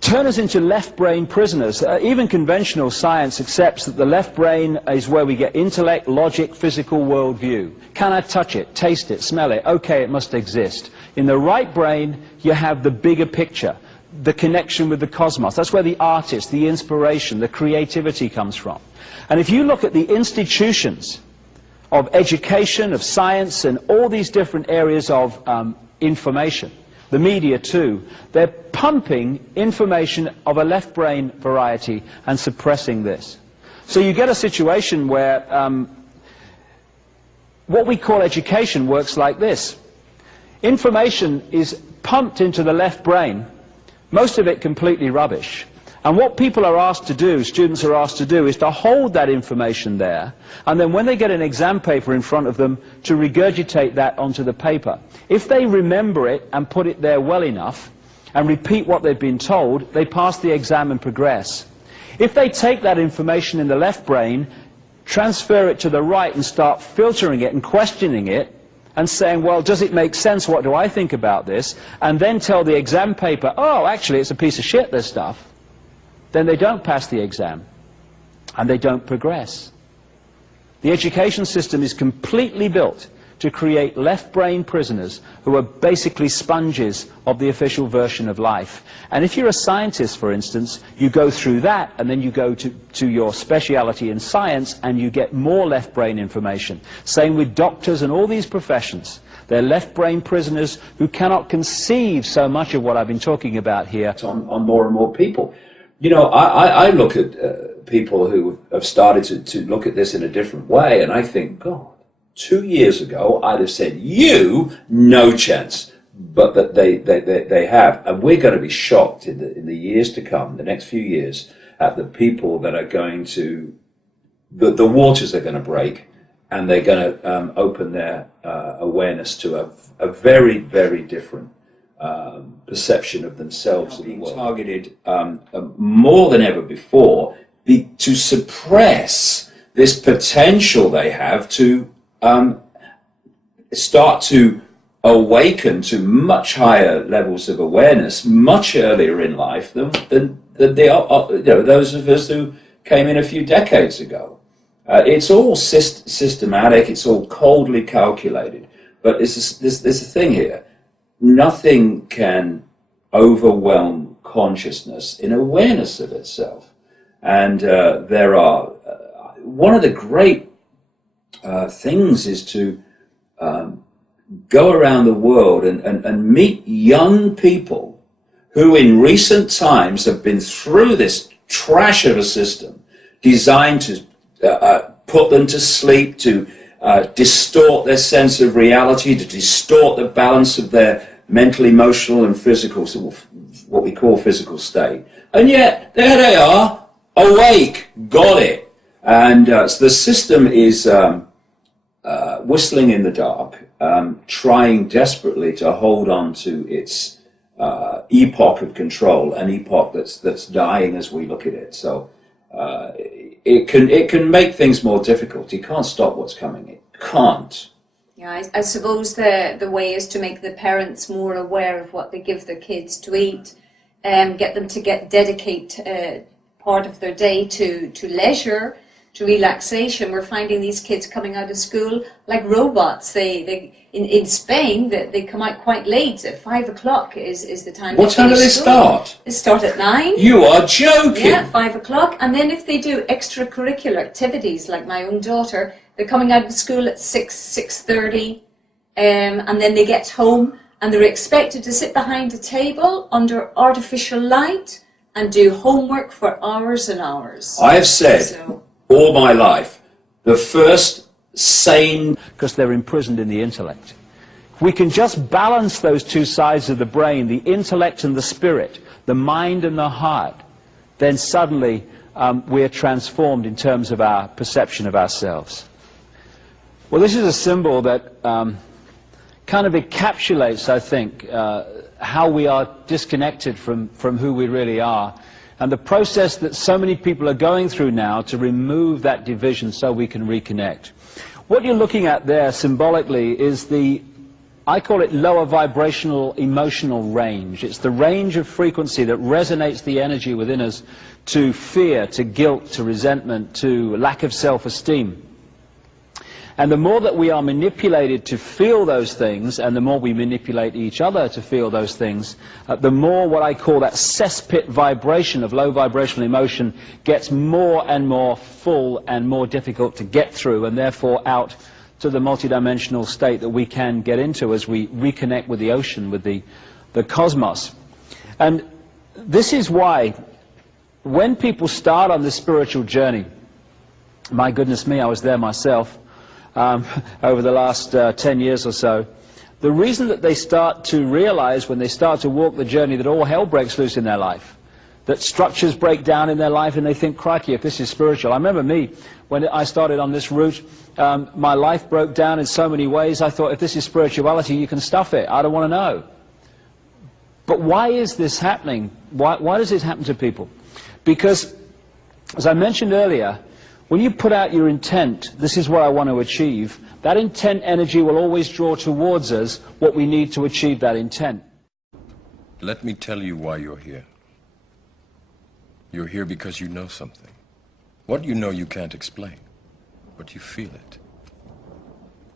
turn us into left brain prisoners. Even conventional science accepts that the left brain is where we get intellect, logic, physical worldview. Can I touch it, taste it, smell it? Okay, it must exist. In the right brain, you have the bigger picture, the connection with the cosmos. That's where the artist, the inspiration, the creativity comes from. And if you look at the institutions of education, of science, and all these different areas of information, the media too, they're pumping information of a left brain variety and suppressing this. So you get a situation where what we call education works like this. Information is pumped into the left brain, most of it completely rubbish. And what people are asked to do, students are asked to do, is to hold that information there, and then when they get an exam paper in front of them, to regurgitate that onto the paper. If they remember it and put it there well enough, and repeat what they've been told, they pass the exam and progress. If they take that information in the left brain, transfer it to the right and start filtering it and questioning it, and saying, well, does it make sense, what do I think about this, and then tell the exam paper, oh, actually it's a piece of shit, this stuff, then they don't pass the exam, and they don't progress. The education system is completely built to create left-brain prisoners who are basically sponges of the official version of life. And if you're a scientist, for instance, you go through that, and then you go to your speciality in science, and you get more left-brain information. Same with doctors and all these professions. They're left-brain prisoners who cannot conceive so much of what I've been talking about here. On more and more people. You know, I look at people who have started to look at this in a different way, and I think, God, 2 years ago I'd have said, you, no chance, but that they have. And we're going to be shocked in the years to come, the next few years, at the people that are going to, the waters are going to break, and they're going to open their awareness to a very, very different perception of themselves, being targeted more than ever before to suppress this potential they have to start to awaken to much higher levels of awareness much earlier in life than they are, you know, those of us who came in a few decades ago. It's all systematic, it's all coldly calculated, but there's a thing here. Nothing can overwhelm consciousness in awareness of itself. And there are, one of the great things is to go around the world and meet young people who in recent times have been through this trash of a system designed to put them to sleep, to distort their sense of reality, to distort the balance of their mental, emotional, and physical, what we call physical state. And yet, there they are, awake, got it. And so the system is whistling in the dark, trying desperately to hold on to its epoch of control, an epoch that's dying as we look at it. So it can make things more difficult. You can't stop what's coming. It can't. Yeah, I suppose the way is to make the parents more aware of what they give their kids to eat, get them to dedicate part of their day to leisure, to relaxation. We're finding these kids coming out of school like robots. In Spain, they come out quite late. At 5 o'clock is the time. What time do they start? They start at 9. You are joking. Yeah, 5 o'clock. And then if they do extracurricular activities, like my own daughter, they're coming out of school at 6:30, and then they get home and they're expected to sit behind a table under artificial light and do homework for hours and hours. I have said all my life, the first sane... Because they're imprisoned in the intellect. If we can just balance those two sides of the brain, the intellect and the spirit, the mind and the heart, then suddenly we're transformed in terms of our perception of ourselves. Well, this is a symbol that kind of encapsulates, I think, how we are disconnected from who we really are, and the process that so many people are going through now to remove that division so we can reconnect. What you're looking at there symbolically is I call it lower vibrational emotional range. It's the range of frequency that resonates the energy within us to fear, to guilt, to resentment, to lack of self-esteem. And the more that we are manipulated to feel those things, and the more we manipulate each other to feel those things, the more what I call that cesspit vibration of low vibrational emotion gets more and more full and more difficult to get through, and therefore out to the multidimensional state that we can get into as we reconnect with the ocean, with the cosmos. And this is why when people start on this spiritual journey, my goodness me, I was there myself, over the last 10 years or so, the reason that they start to realize when they start to walk the journey that all hell breaks loose in their life, that structures break down in their life, and they think, crikey, if this is spiritual. I remember me, when I started on this route, my life broke down in so many ways. I thought, if this is spirituality, you can stuff it. I don't want to know. But why is this happening? Why does this happen to people? Because, as I mentioned earlier, when you put out your intent, this is what I want to achieve, that intent energy will always draw towards us what we need to achieve that intent. Let me tell you why you're here. You're here because you know something. What you know you can't explain, but you feel it.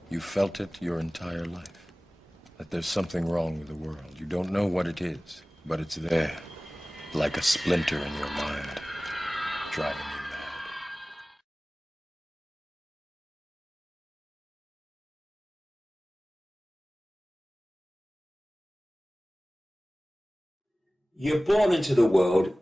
You felt it your entire life, that there's something wrong with the world. You don't know what it is, but it's there, like a splinter in your mind, driving you. You're born into the world.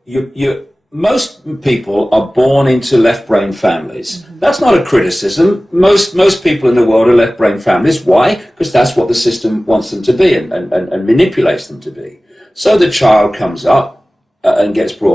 Most people are born into left-brain families. That's not a criticism. Most people in the world are left-brain families. Why? Because that's what the system wants them to be and manipulates them to be. So the child comes up and gets brought